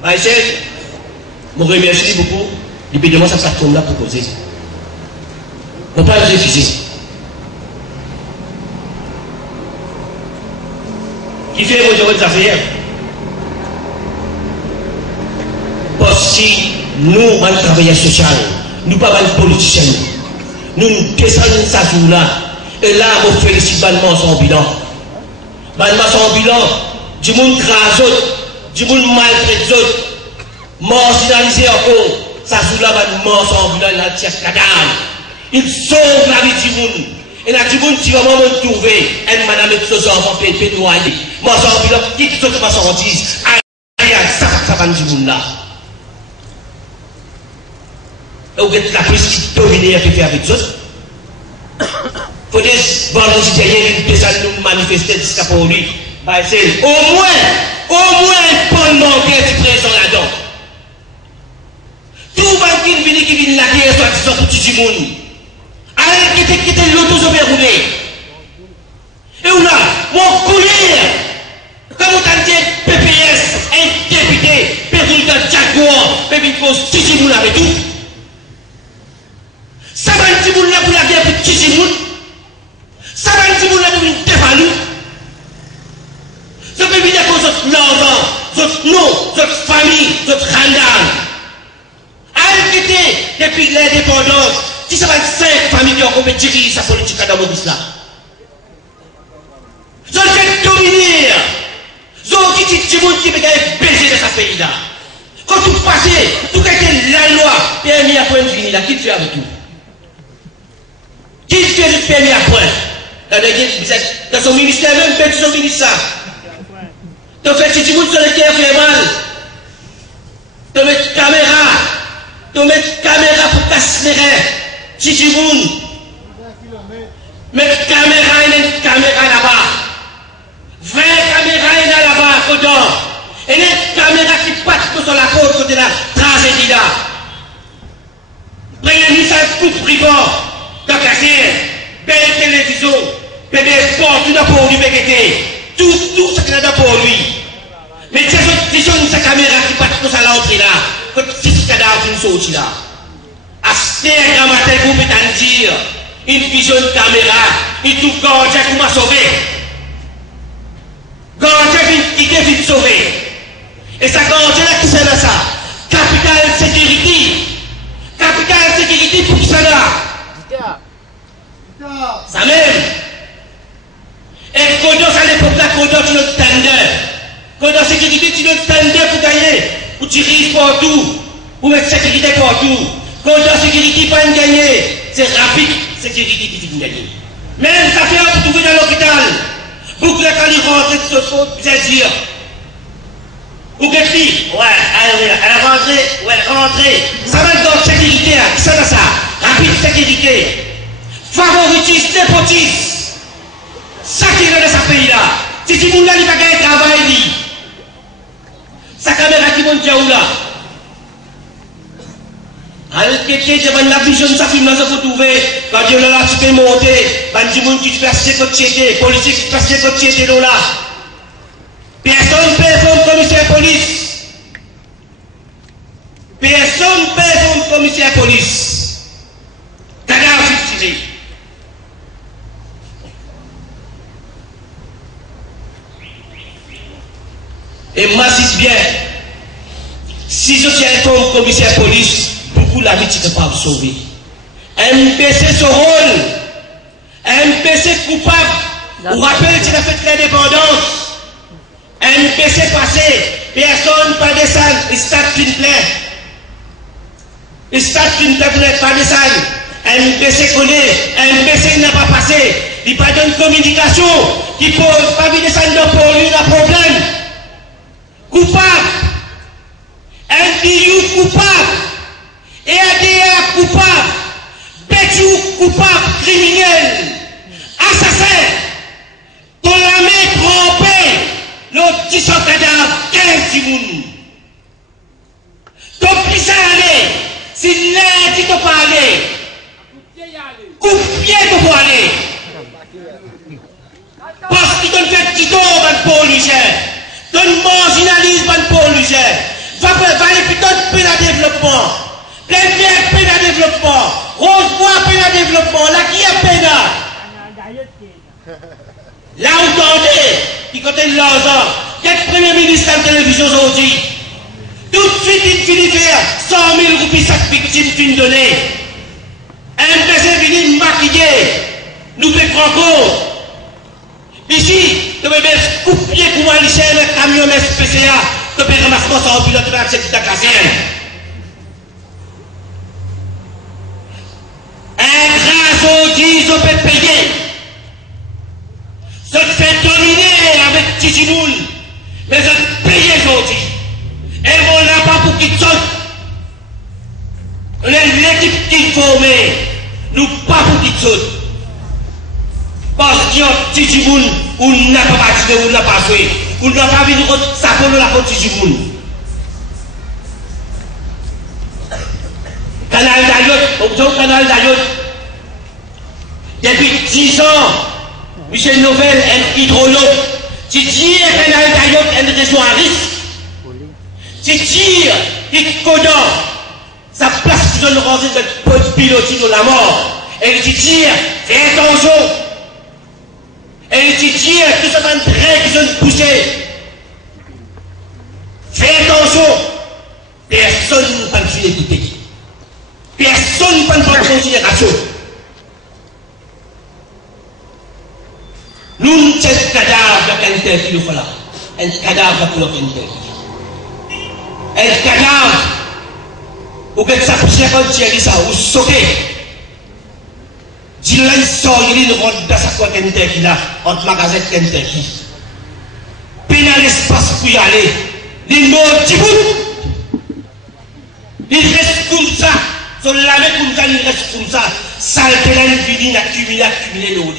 Maïsel, je vous remercie beaucoup, et puis demain ça tombe là pour poser. On ne peut pas refuser. Qui fait aujourd'hui des affaires? Parce que nous, on travailleurs sociaux, nous ne sommes pas des politiciens. Nous descendons ça jour là. Et là, on félicite Balman son bilan. Balman son bilan, du monde crase, du monde maltraité, marginalisé encore. Ça jour là, Balman son bilan, il a tiré cadavre. Il sauve la vie du monde. Et là, tout le monde dit, vraiment, on trouve, et madame, et tout ça, on peut être noyé. Moi, ça, on peut qui tout ça, on dit, aïe, ça va du monde là. Et vous êtes la police qui domine et qui fait avec ça. Faut des volontaires qui nous manifester jusqu'à pour lui. C'est au moins, Paul Morguet est présent là-dedans. Tout le monde qui vient la guerre, soit disant pour tout le monde. Allez, quittez l'auto-zobé roulé. Et où là, mon colère, comme on a dit, PPS, un député, président Jaguar, mais il faut tout le monde avec tout. Ça va un petit monde là pour la guerre pour tout le monde. Ça va un petit monde là pour une dévalu. Ça peut dire que votre l'enfant, votre nom, votre famille, votre randal. Arrêtez depuis l'indépendance. Si ça va être 5 familles qui ont compétit sa politique à Maurice là. Vous allez dominer. Vous allez dire que monde qui peut baiser de ce pays là. Quand tout passe, tout a été la loi, permis à point de finir là, qui fait avec tout? Qui fait le permis à point? Dans son ministère même, faites son ministère. Donc fait si tu montes sur le terre fait mal. Tu mets caméra pour casser si tu montes. Mets caméra et une caméra là-bas. 20 caméras là-bas, côté. Et les caméras qui partent sur la côte côté de la tragédie là. Prenez un message tout privé dans la terre, belle télévision, bébé sport, tout d'abord pour lui tout ce qu'il a pour lui. Mais c'est sa caméra qui part sur la l'entrée là, quand 6 cadavres sont sortis là. À ce grand matin, vous pouvez dire, une vision de caméra, il tout gardien qui m'a sauvé. Gardien qui vient sauver. Et ça gardien là qui fait là ça. Capital Sécurité. Capital Sécurité pour ça là. Ça même. Et Kodos à l'époque là, Kodos tu le tender. Kodos sécurité tu le tender pour gagner. Pour tirer partout. Pour mettre sécurité partout. Kodos sécurité pas gagner. C'est rapide sécurité qui finit gagner. Même ça fait pour trouver dans l'hôpital. Pour que la qualité rentre de ce faute, plaisir. Ou que tu elle a rentré, ça va être dans sécurité, ça, rapide sécurité. Favoritisme, népotisme. Ça qui est dans ce pays-là. Si tu ne l'as pas gagné travail, sa caméra qui monte où là. Alors, devant la vision de sa film, là, ça faut trouver. Quand Dieu l'a tu peux monter. Quand du monde qui te passe des côtés, policiers qui te passent des côtés, là. Personne ne peut faire commissaire police. Personne ne peut faire commissaire police. Cadavre tiré. Et moi, si bien, si je tiens comme commissaire police, beaucoup la vie ne peut pas sauver. MPC son rôle. MPC coupable. Vous rappelez qu'il a fait l'indépendance. MPC passé, personne pas descendre, il stade une plaie. Il stade une plaie, pas descendre. MPC connaît, MPC n'a pas passé. Il pas de communication, qui pose pas descendre pour lui, il a problème. Coupable. NDU coupable. EADA coupable. Bétou coupable, criminel. Assassin. Ton la main trompée. L'autre qui sont cadavres, 15 secondes. Ton plus aller, si l'un qui te parle, coupe pied te pour aller. Parce qu'il donne fait petit tour, van pour lui, donne marginalise, van pour lui, va aller plutôt peine à développement, plein pierre peine à développement, Rose-Bois peine à développement, là qui a peine à. Là où tendez, qui contient l'argent, quel premier ministre à la télévision aujourd'hui, tout de suite il finit faire 100 000 roupies chaque victime fin donnée. MPC vient maquiller, nous fait prendre compte. Ici, tu peux mettre coupe-pied pour aller chez le camion SPCA, tu peux ramasser ça au pilote de la secte d'Acassien. Un grâce au 10, on peut payer. petit monde, mais un pays aujourd'hui. Et on n'a pas pour qui saute. On est l'équipe qui est formée, nous pas pour qui saute. Parce qu'il y a un petit monde, on n'a pas participé, on n'a pas joué. On n'a pas vu ça pour nous la petit monde. Canal d'Ayot, Canal d'Ayot. Depuis 10 ans, Michel Novell, un hydrologue, tu dis que Canal d'Ayot est une région à risque. Tu dis que Kodan, sa place de rentrer dans le pilotis de la mort. Et tu dis, fais attention. Et tu dis, tout ça va très qui sont poussés. Fais attention. Personne ne va nous écouter. Personne ne va nous prendre en considération. Nous, nous sommes un cadavre de quelqu'un qui nous fait là. Un cadavre de quelqu'un. Un cadavre. Ou que ça pousse quand tu as dit ça, ou sauter. Tu l'as sorti, il rentre dans sa quoi quelqu'un qui là, entre magasin quelqu'un qui. Puis il y a l'espace pour y aller. Il y a un petit bout. Il reste comme ça. Sur la main comme ça, il reste comme ça. Ça, il finit, accumuler l'eau.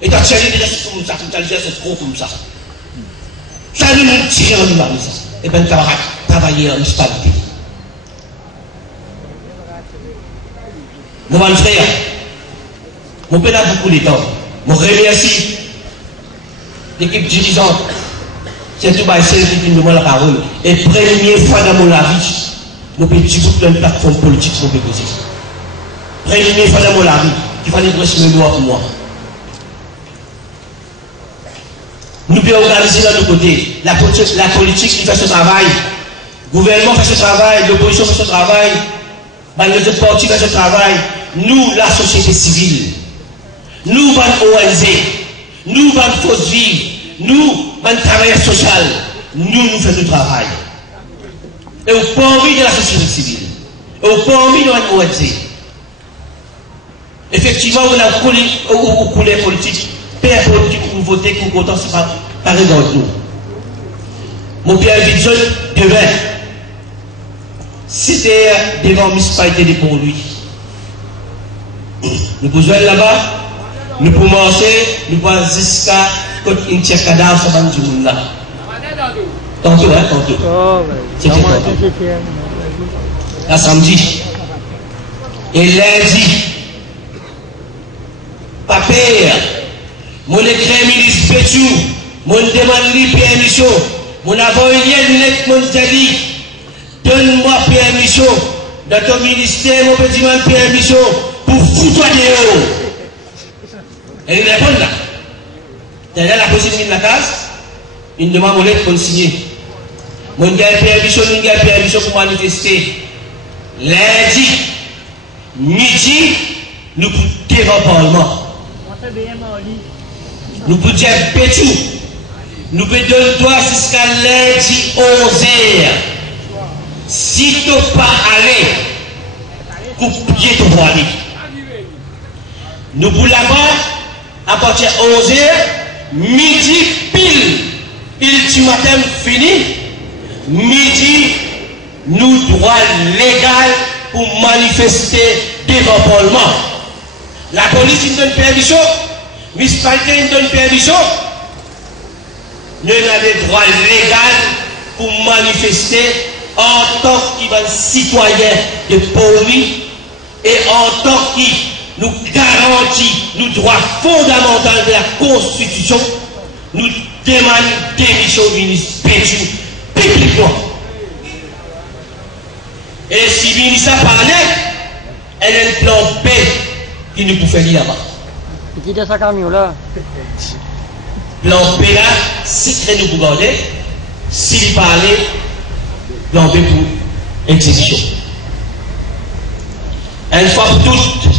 Et quand tu as dit, il reste comme ça, comme ça, c'est trop comme ça. Ça nous tire en nous, ça. Et bien, camarade, travailler en municipalité. Mon frère, mon père a beaucoup de temps. Je remercie l'équipe dirigeante. C'est tout celle qui me demande la parole. Et première fois dans mon vie, nous pouvons dire une plateforme politique qu'on peut poser. Première fois dans mon vie, il fallait que je me pour moi. Nous pouvons organiser de notre côté. La politique qui fait ce travail. Le gouvernement fait ce travail. L'opposition fait ce travail. Les autres partis font ce travail. Nous, la société civile. Nous, ONG. Nous, Force Vive. Nous, travailleurs sociaux. Nous faisons du travail. Et au parmi de la société civile. Et au parmi de l'ONG. Effectivement, on a coulé politique. Père politique pour voter, pour content, c'est pas pareil dans nous. Mon père Vidjon, demain, c'était devant municipalité pour lui. Nous pouvons aller là-bas, nous pouvons marcher, nous pouvons jusqu'à une tire cadavre sur le monde là. Tantôt, hein, tantôt. C'était tantôt. La samedi. Et lundi, papa, mon écrit ministre Bétou, mon demande lui permission, mon avoyé mon dit, donne-moi permission, dans ton ministère, mon petit demande permission pour foutre dehors. Et il répond là. Derrière la possibilité de la case, il demande mon lettre pour signer. Mon gars permission pour manifester. Lundi, midi, nous pouvons devant le Parlement. Nous pouvons dire Bétou. Nous pouvons donner droit jusqu'à lundi 11h. Si tu n'as pas allé, coupe-pied ton aller. Nous pouvons là-bas, à partir de 11h, midi pile, ultimatum fini. Midi, nous droit légal pour manifester devant le Parlement. La police nous donne permission, municipalité nous donne permission. Nous avons droit légal pour manifester en tant que citoyen de Pauli et en tant que nous garantit nos droits fondamentaux de la Constitution. Nous demandons démission du ministre Bétou publiquement. Et si le ministre parlait, elle a un plan B qui nous pouvait lire là-bas. Qui est ce camion là? Plan B là, si très nous pour garder, s'il parlait, plan B pour exécution. Une fois pour toutes,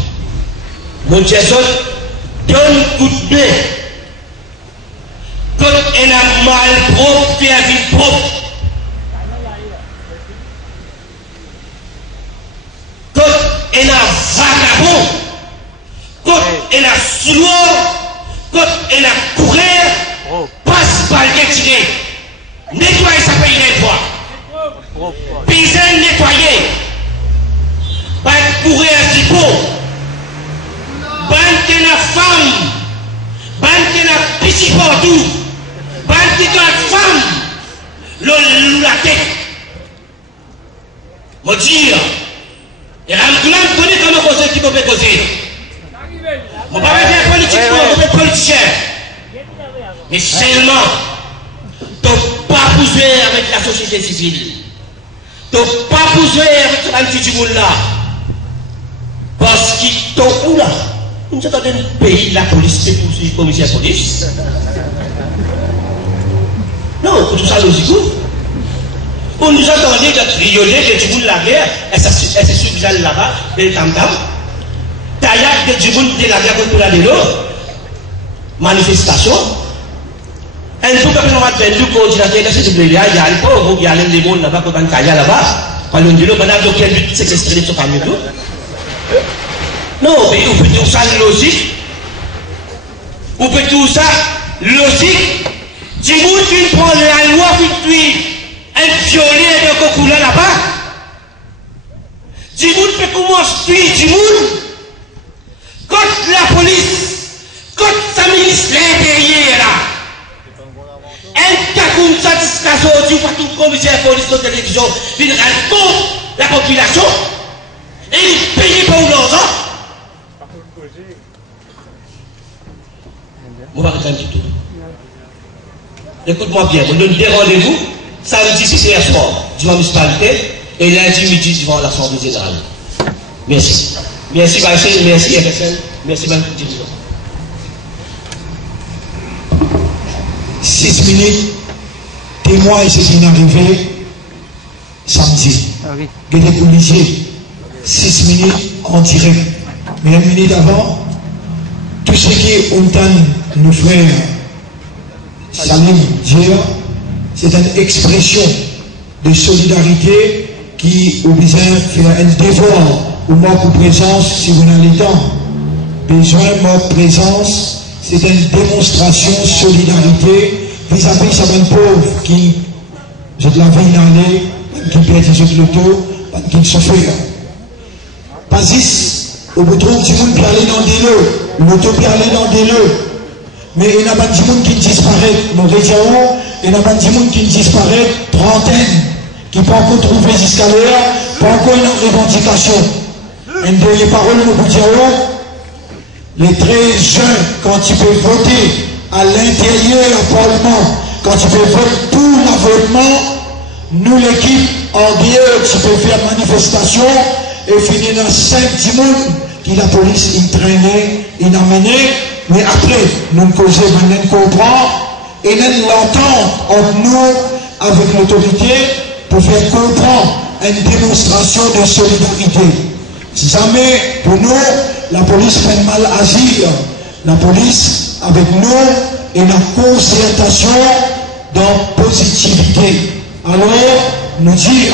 mon Jason donne coup de main. Quand elle a mal propre, fait la vie propre. Quand elle a vagabond, quand elle a sourd, quand elle a courir, passe par qu'elle tirée. Nettoyer ça paye les droits. Paysan nettoyer. Pas courir un petit pot. Ban qui n'a femme. Ban qui n'a petit partout. Ban qui n'a femme. La tête. Mon dire. Et là, je connais comment causer qui peut causer. On ne va pas faire politique, on va faire politicien. Mais seulement, tu n'as pas bougé avec la société civile. Tu n'as pas bougé avec la petite du monde là. Parce qu'ils t'ont où là? Nous sommes dans un pays, la police, c'est pour le commissaire de police. Non, pour tout ça, logique. On nous entendait de trioler, que du monde la guerre, et c'est sur le là-bas, et le tam-tam. Taillade de du monde de la guerre contre la vélo. Manifestation. Un peu comme on va faire du coordinateur, c'est du blé, il y a un peu, il y a les gens là-bas, quand on taille là-bas. Quand on dit, on a donc quel but séquestrer sur camion. Non, mais on peut tout ça logique. On peut tout ça logique. Du monde qui prend la loi qui tue un violet de coco là-bas. Du monde peut commencer tuer du monde. Contre la police, contre sa ministre l'intérieur là. Un cas comme ça, tu vois tout le commissaire de police de télévision, il raconte la population et il paye pour l'argent. On va regarder tout. Écoute-moi bien, on donne des rendez-vous, samedi 6 et soir, devant la municipalité, et lundi midi devant l'Assemblée générale. Merci. Merci, Bachel, merci, FSL, merci, Mme Division. 6 minutes, témoin et c'est une arrivée samedi. Il est obligé, 6 minutes en direct. Mais 1 minute avant, tout ce qui est automne, nos frères, Salim Djer, c'est une expression de solidarité qui oblige à faire un devoir ou mort présence si vous n'avez le temps. Besoin mort présence, c'est une démonstration de solidarité vis-à-vis de ces pauvres qui, je de la vie d'année, qui perdent des l'auto, qui souffrent. Pas ici, au bout de tout, du monde peut aller dans des lots, l'auto peut aller dans des lots. Mais il n'y a pas de monde qui disparaît. Mon région, il n'y a pas de monde qui disparaît. Trentaine, qui peut encore trouver jusqu'à l'heure, pas encore une revendication. Une dernière parole, nous vous dirons, les très jeunes, quand tu peux voter à l'intérieur du Parlement, quand tu peux voter pour l'avortement, nous l'équipe en guerre, tu peux faire manifestation et finir dans 5-10 monde qui la police il traînait, il emmenait. Mais après, nous causons, nous comprenons et nous l'entendons entre nous avec l'autorité pour faire comprendre une démonstration de solidarité. Jamais pour nous, la police fait mal agir. La police avec nous et la concertation dans positivité. Alors, nous dire,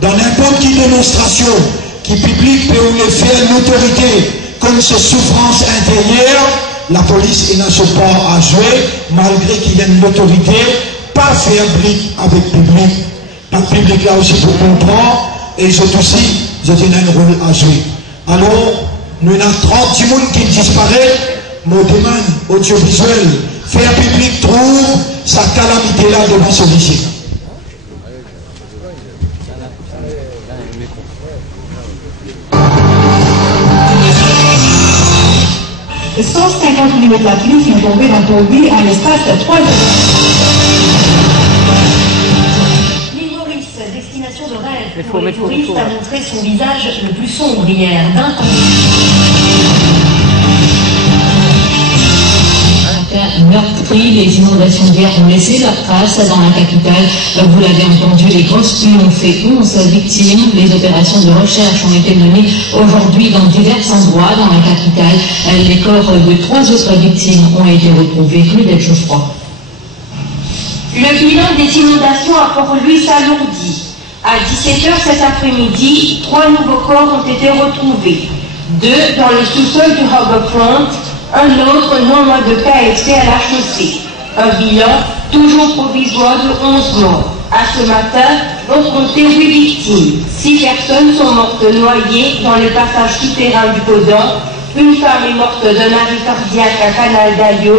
dans n'importe quelle démonstration qui publique peut faire l'autorité comme ces souffrances intérieures, la police n'a pas à jouer, malgré qu'il y a une autorité, pas faire brique avec le public. Le public là aussi pour comprendre, et je aussi, je tiens un rôle à jouer. Alors, nous avons 30 personnes qui disparaissent, nous demandons audiovisuel, faire public trouve sa calamité là devant celui-ci. Et 150 mm la pluie sont tombés dans Toby en l'espace de 3 heures. L'île Maurice, destination de rêve pour les touristes, a montré son visage le plus sombre hier. Meurtri, les inondations d'hier ont laissé leur trace dans la capitale. Vous l'avez entendu, les grosses pluies ont fait 11 victimes. Les opérations de recherche ont été menées aujourd'hui dans divers endroits dans la capitale. Les corps de 3 autres victimes ont été retrouvés. Claudette Geoffroy. Le bilan des inondations à Port-Louis s'alourdit. À 17h cet après-midi, 3 nouveaux corps ont été retrouvés. 2 dans le sous-sol du Harbourfront, un autre non loin de Caëté à la chaussée. Un bilan toujours provisoire de 11 morts. À ce matin, on comptait 8 victimes. 6 personnes sont mortes noyées dans le passage souterrain du Codan. Une femme est morte d'un arrêt cardiaque à Canal d'Ayo.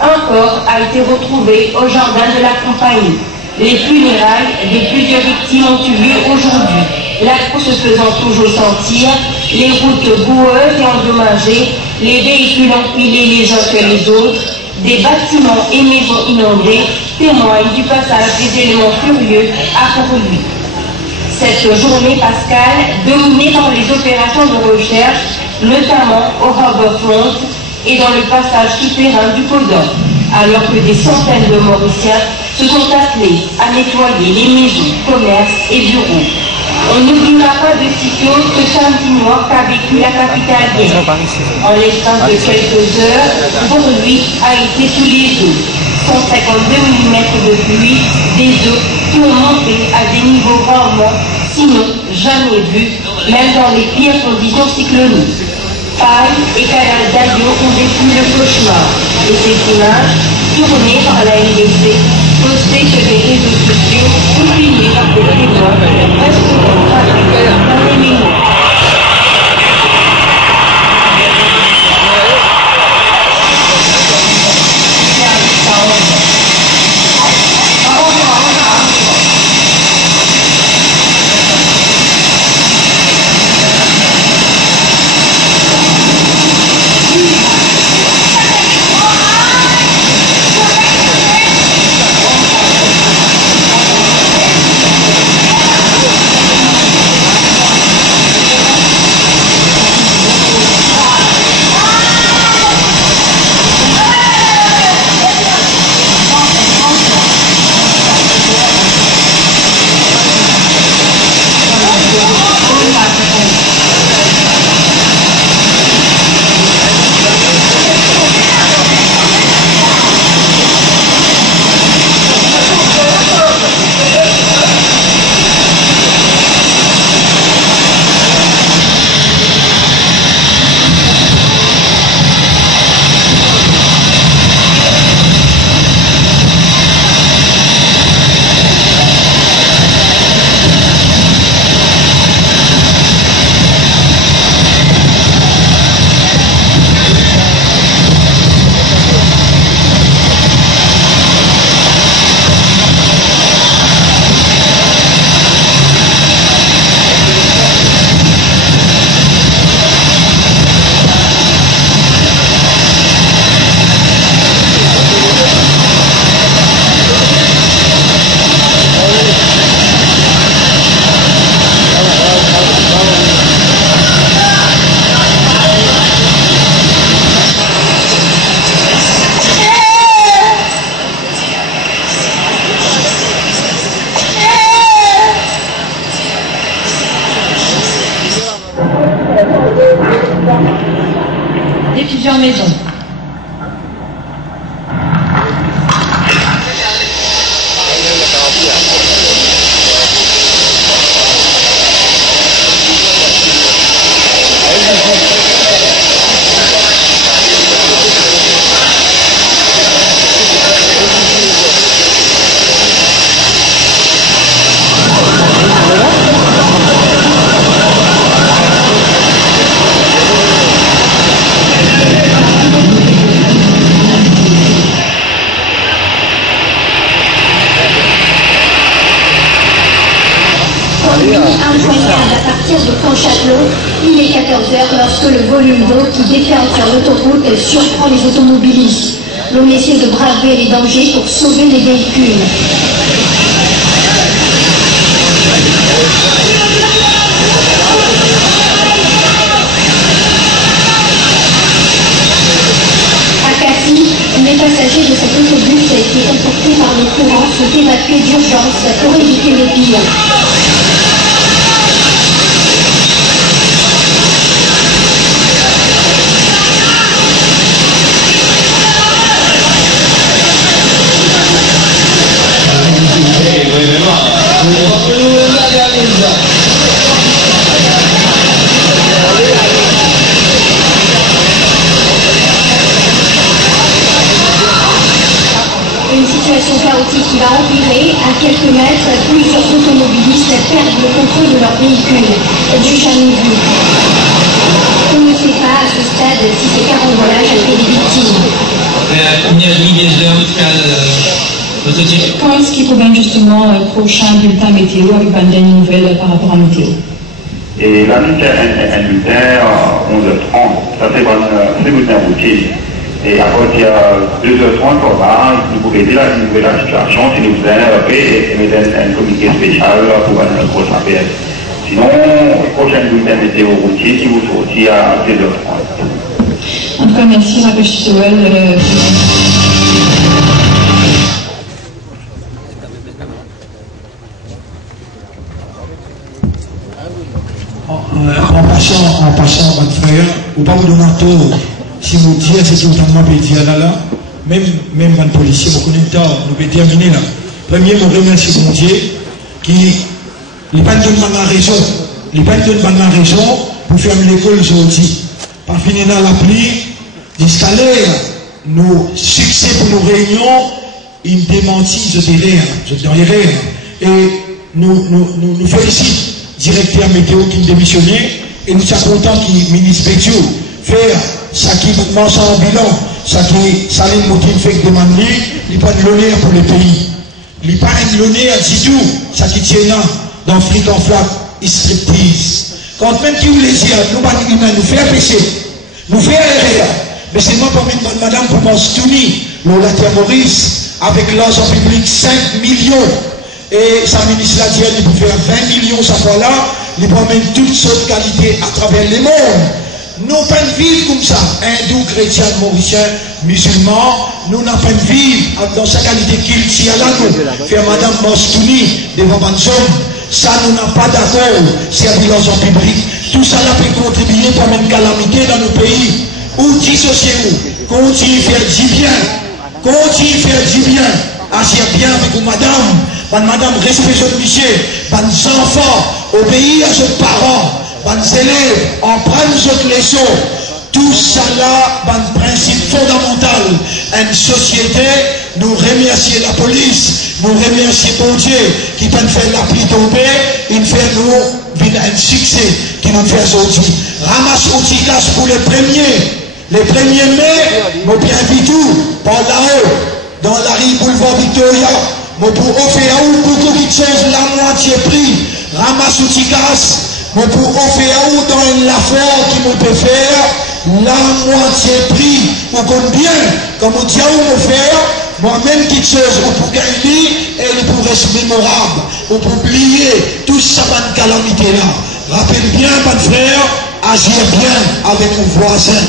Un corps a été retrouvé au jardin de la compagnie. Les funérailles de plusieurs victimes ont eu lieu aujourd'hui. La course se faisant toujours sentir, les routes boueuses et endommagées, les véhicules empilés les uns que les autres, des bâtiments et maisons inondés témoignent du passage des éléments furieux à Port-Louis. Cette journée pascale, dominée par les opérations de recherche, notamment au Harbour Front et dans le passage souterrain du Codan, alors que des centaines de Mauriciens se sont attelés à nettoyer les maisons, commerces et bureaux. On n'oubliera pas de sitôt ce samedi noir qu'a vécu la capitale hier. En l'espace de quelques heures, Port-Louis a été sous les eaux. 152 mm de pluie, des eaux qui ont monté à des niveaux rarement, sinon jamais vus, même dans les pires conditions cycloniques. Paille et Canal d'Ayo ont vécu le cauchemar. Et ces images, tournées par la NBC, postées sur les réseaux sociaux, ou filmées par des témoins, resteront gravées dans les mémoires. Plusieurs maisons. Incroyable à partir de Camp-Châtelot, il est 14h lorsque le volume d'eau qui déferle sur l'autoroute surprend les automobilistes. L'on essaie de braver les dangers pour sauver les véhicules. À Cassis, les passagers de cet autobus a été emportés par le courant sont évacués d'urgence pour éviter le pire. situation chaotique qui va empirer. À quelques mètres, plusieurs automobilistes perdent le contrôle de leur véhicule. Du jamais vu. On ne sait pas à ce stade si ces carambolages a fait des victimes. Quand est-ce qu'il provient justement prochain bulletin météo avec une dernière nouvelle par rapport à la météo? Et la nuit, un bulletin 11h30, ça c'est un bulletin routier. Et à partir de 2h30, nous pouvons aider la situation si nous faisons un communiqué spécial pour une grosse appel. Sinon, le prochain bulletin météo routier qui vous sortit à 2h30. En tout cas, merci, Raphaël Chitowel. En passant, votre frère, ou pas vous donner un tour, si vous dites, c'est tout le temps que dire là, même les policiers, vous connaissez tard, nous pouvons terminer là. Premier, je remercie mon Dieu, qui n'est pas de raison, il n'est pas de raison pour faire l'école aujourd'hui. Par finir dans la pluie, d'installer nos succès pour nos réunions, une démentie, je dirais, et nous félicitons. Directeur météo qui est démissionné, et nous sommes contents qu'il ministre Pétiou faire ça qui mange en bilan, ça qui Saline Moutine fait demander, il n'est pas de l'honneur pour le pays. Il n'est pas de l'honneur du tout, ça qui tient là, dans fric en flac, il striptease. Quand même qui vous les dire, nous pas nous faire pécher, nous faire erreur, mais c'est moi pour mettre madame pour m'enstouner, le latin Maurice, avec l'argent public 5 millions. Et sa ministre l'a dit, il peut faire 20 millions chaque fois là, il peut mettre toutes sortes de qualités à travers le monde. Nous pas de vivre comme ça, hindous, chrétiens, mauriciens, musulmans, nous n'avons pas de vivre dans sa qualité qu'il tient là, nous. Faire madame Mostouni devant Banzom, ça nous n'a pas d'accord, servir l'argent public. Tout ça là peut contribuer pour mettre une calamité dans nos pays. Ou dissociez-vous, continuez à faire du bien, continuez à faire du bien, agir bien avec vous madame. Madame, respectez votre métier, les enfants, obéissez à vos parents, les élèves, en prennent votre leçon. Tout ça là, un principe fondamental. Une société, nous remercions la police, nous remercions bon Dieu qui peut faire la pluie tomber, il fait nous un succès qui nous fait aujourd'hui. Ramasse outils casse pour les 1er mai, nous bien tout, par là-haut, dans la rue Boulevard Victoria. Mais pour offrir à vous beaucoup de choses, la moitié prix, ramasse outils casse, mais pour offrir à vous dans l'affaire qui nous peut faire, la moitié prix, ou combien, comme on dit à vous me faire, moi-même quelque chose, ou pour gagner, et pour rester mémorable, ou pour oublier tout ça, bonne calamité là. Rappelle bien, mon frère, agir bien avec vos voisins.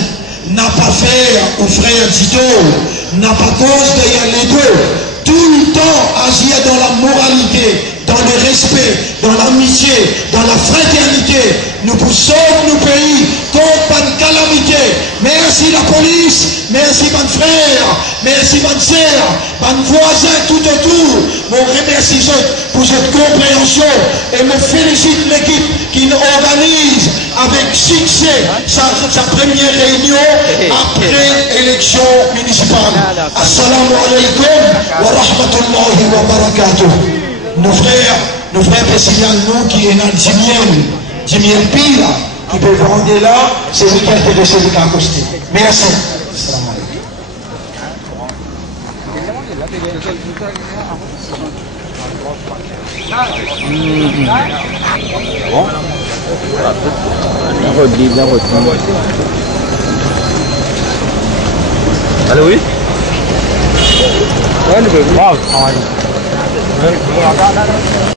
N'a pas faire aux frères Tito, n'a pas cause derrière les deux. Tout le temps agir dans la moralité, dans le respect, dans l'amitié, dans la fraternité. Nous poussons nos pays contre une calamité. Merci la police, merci mon frère, merci mon sœur, mon voisin tout autour. Je remercie pour cette compréhension et me félicite l'équipe qui nous organise avec succès sa première réunion après élection municipale. Assalamu alaikum wa rahmatullahi wa barakatuh. Nos frères Pessilian, nous qui est dans Jimiel Pila, qui peut vendre là, c'est lui qui a fait de celui qui a accosté. Merci. Allô, oui? Ouais,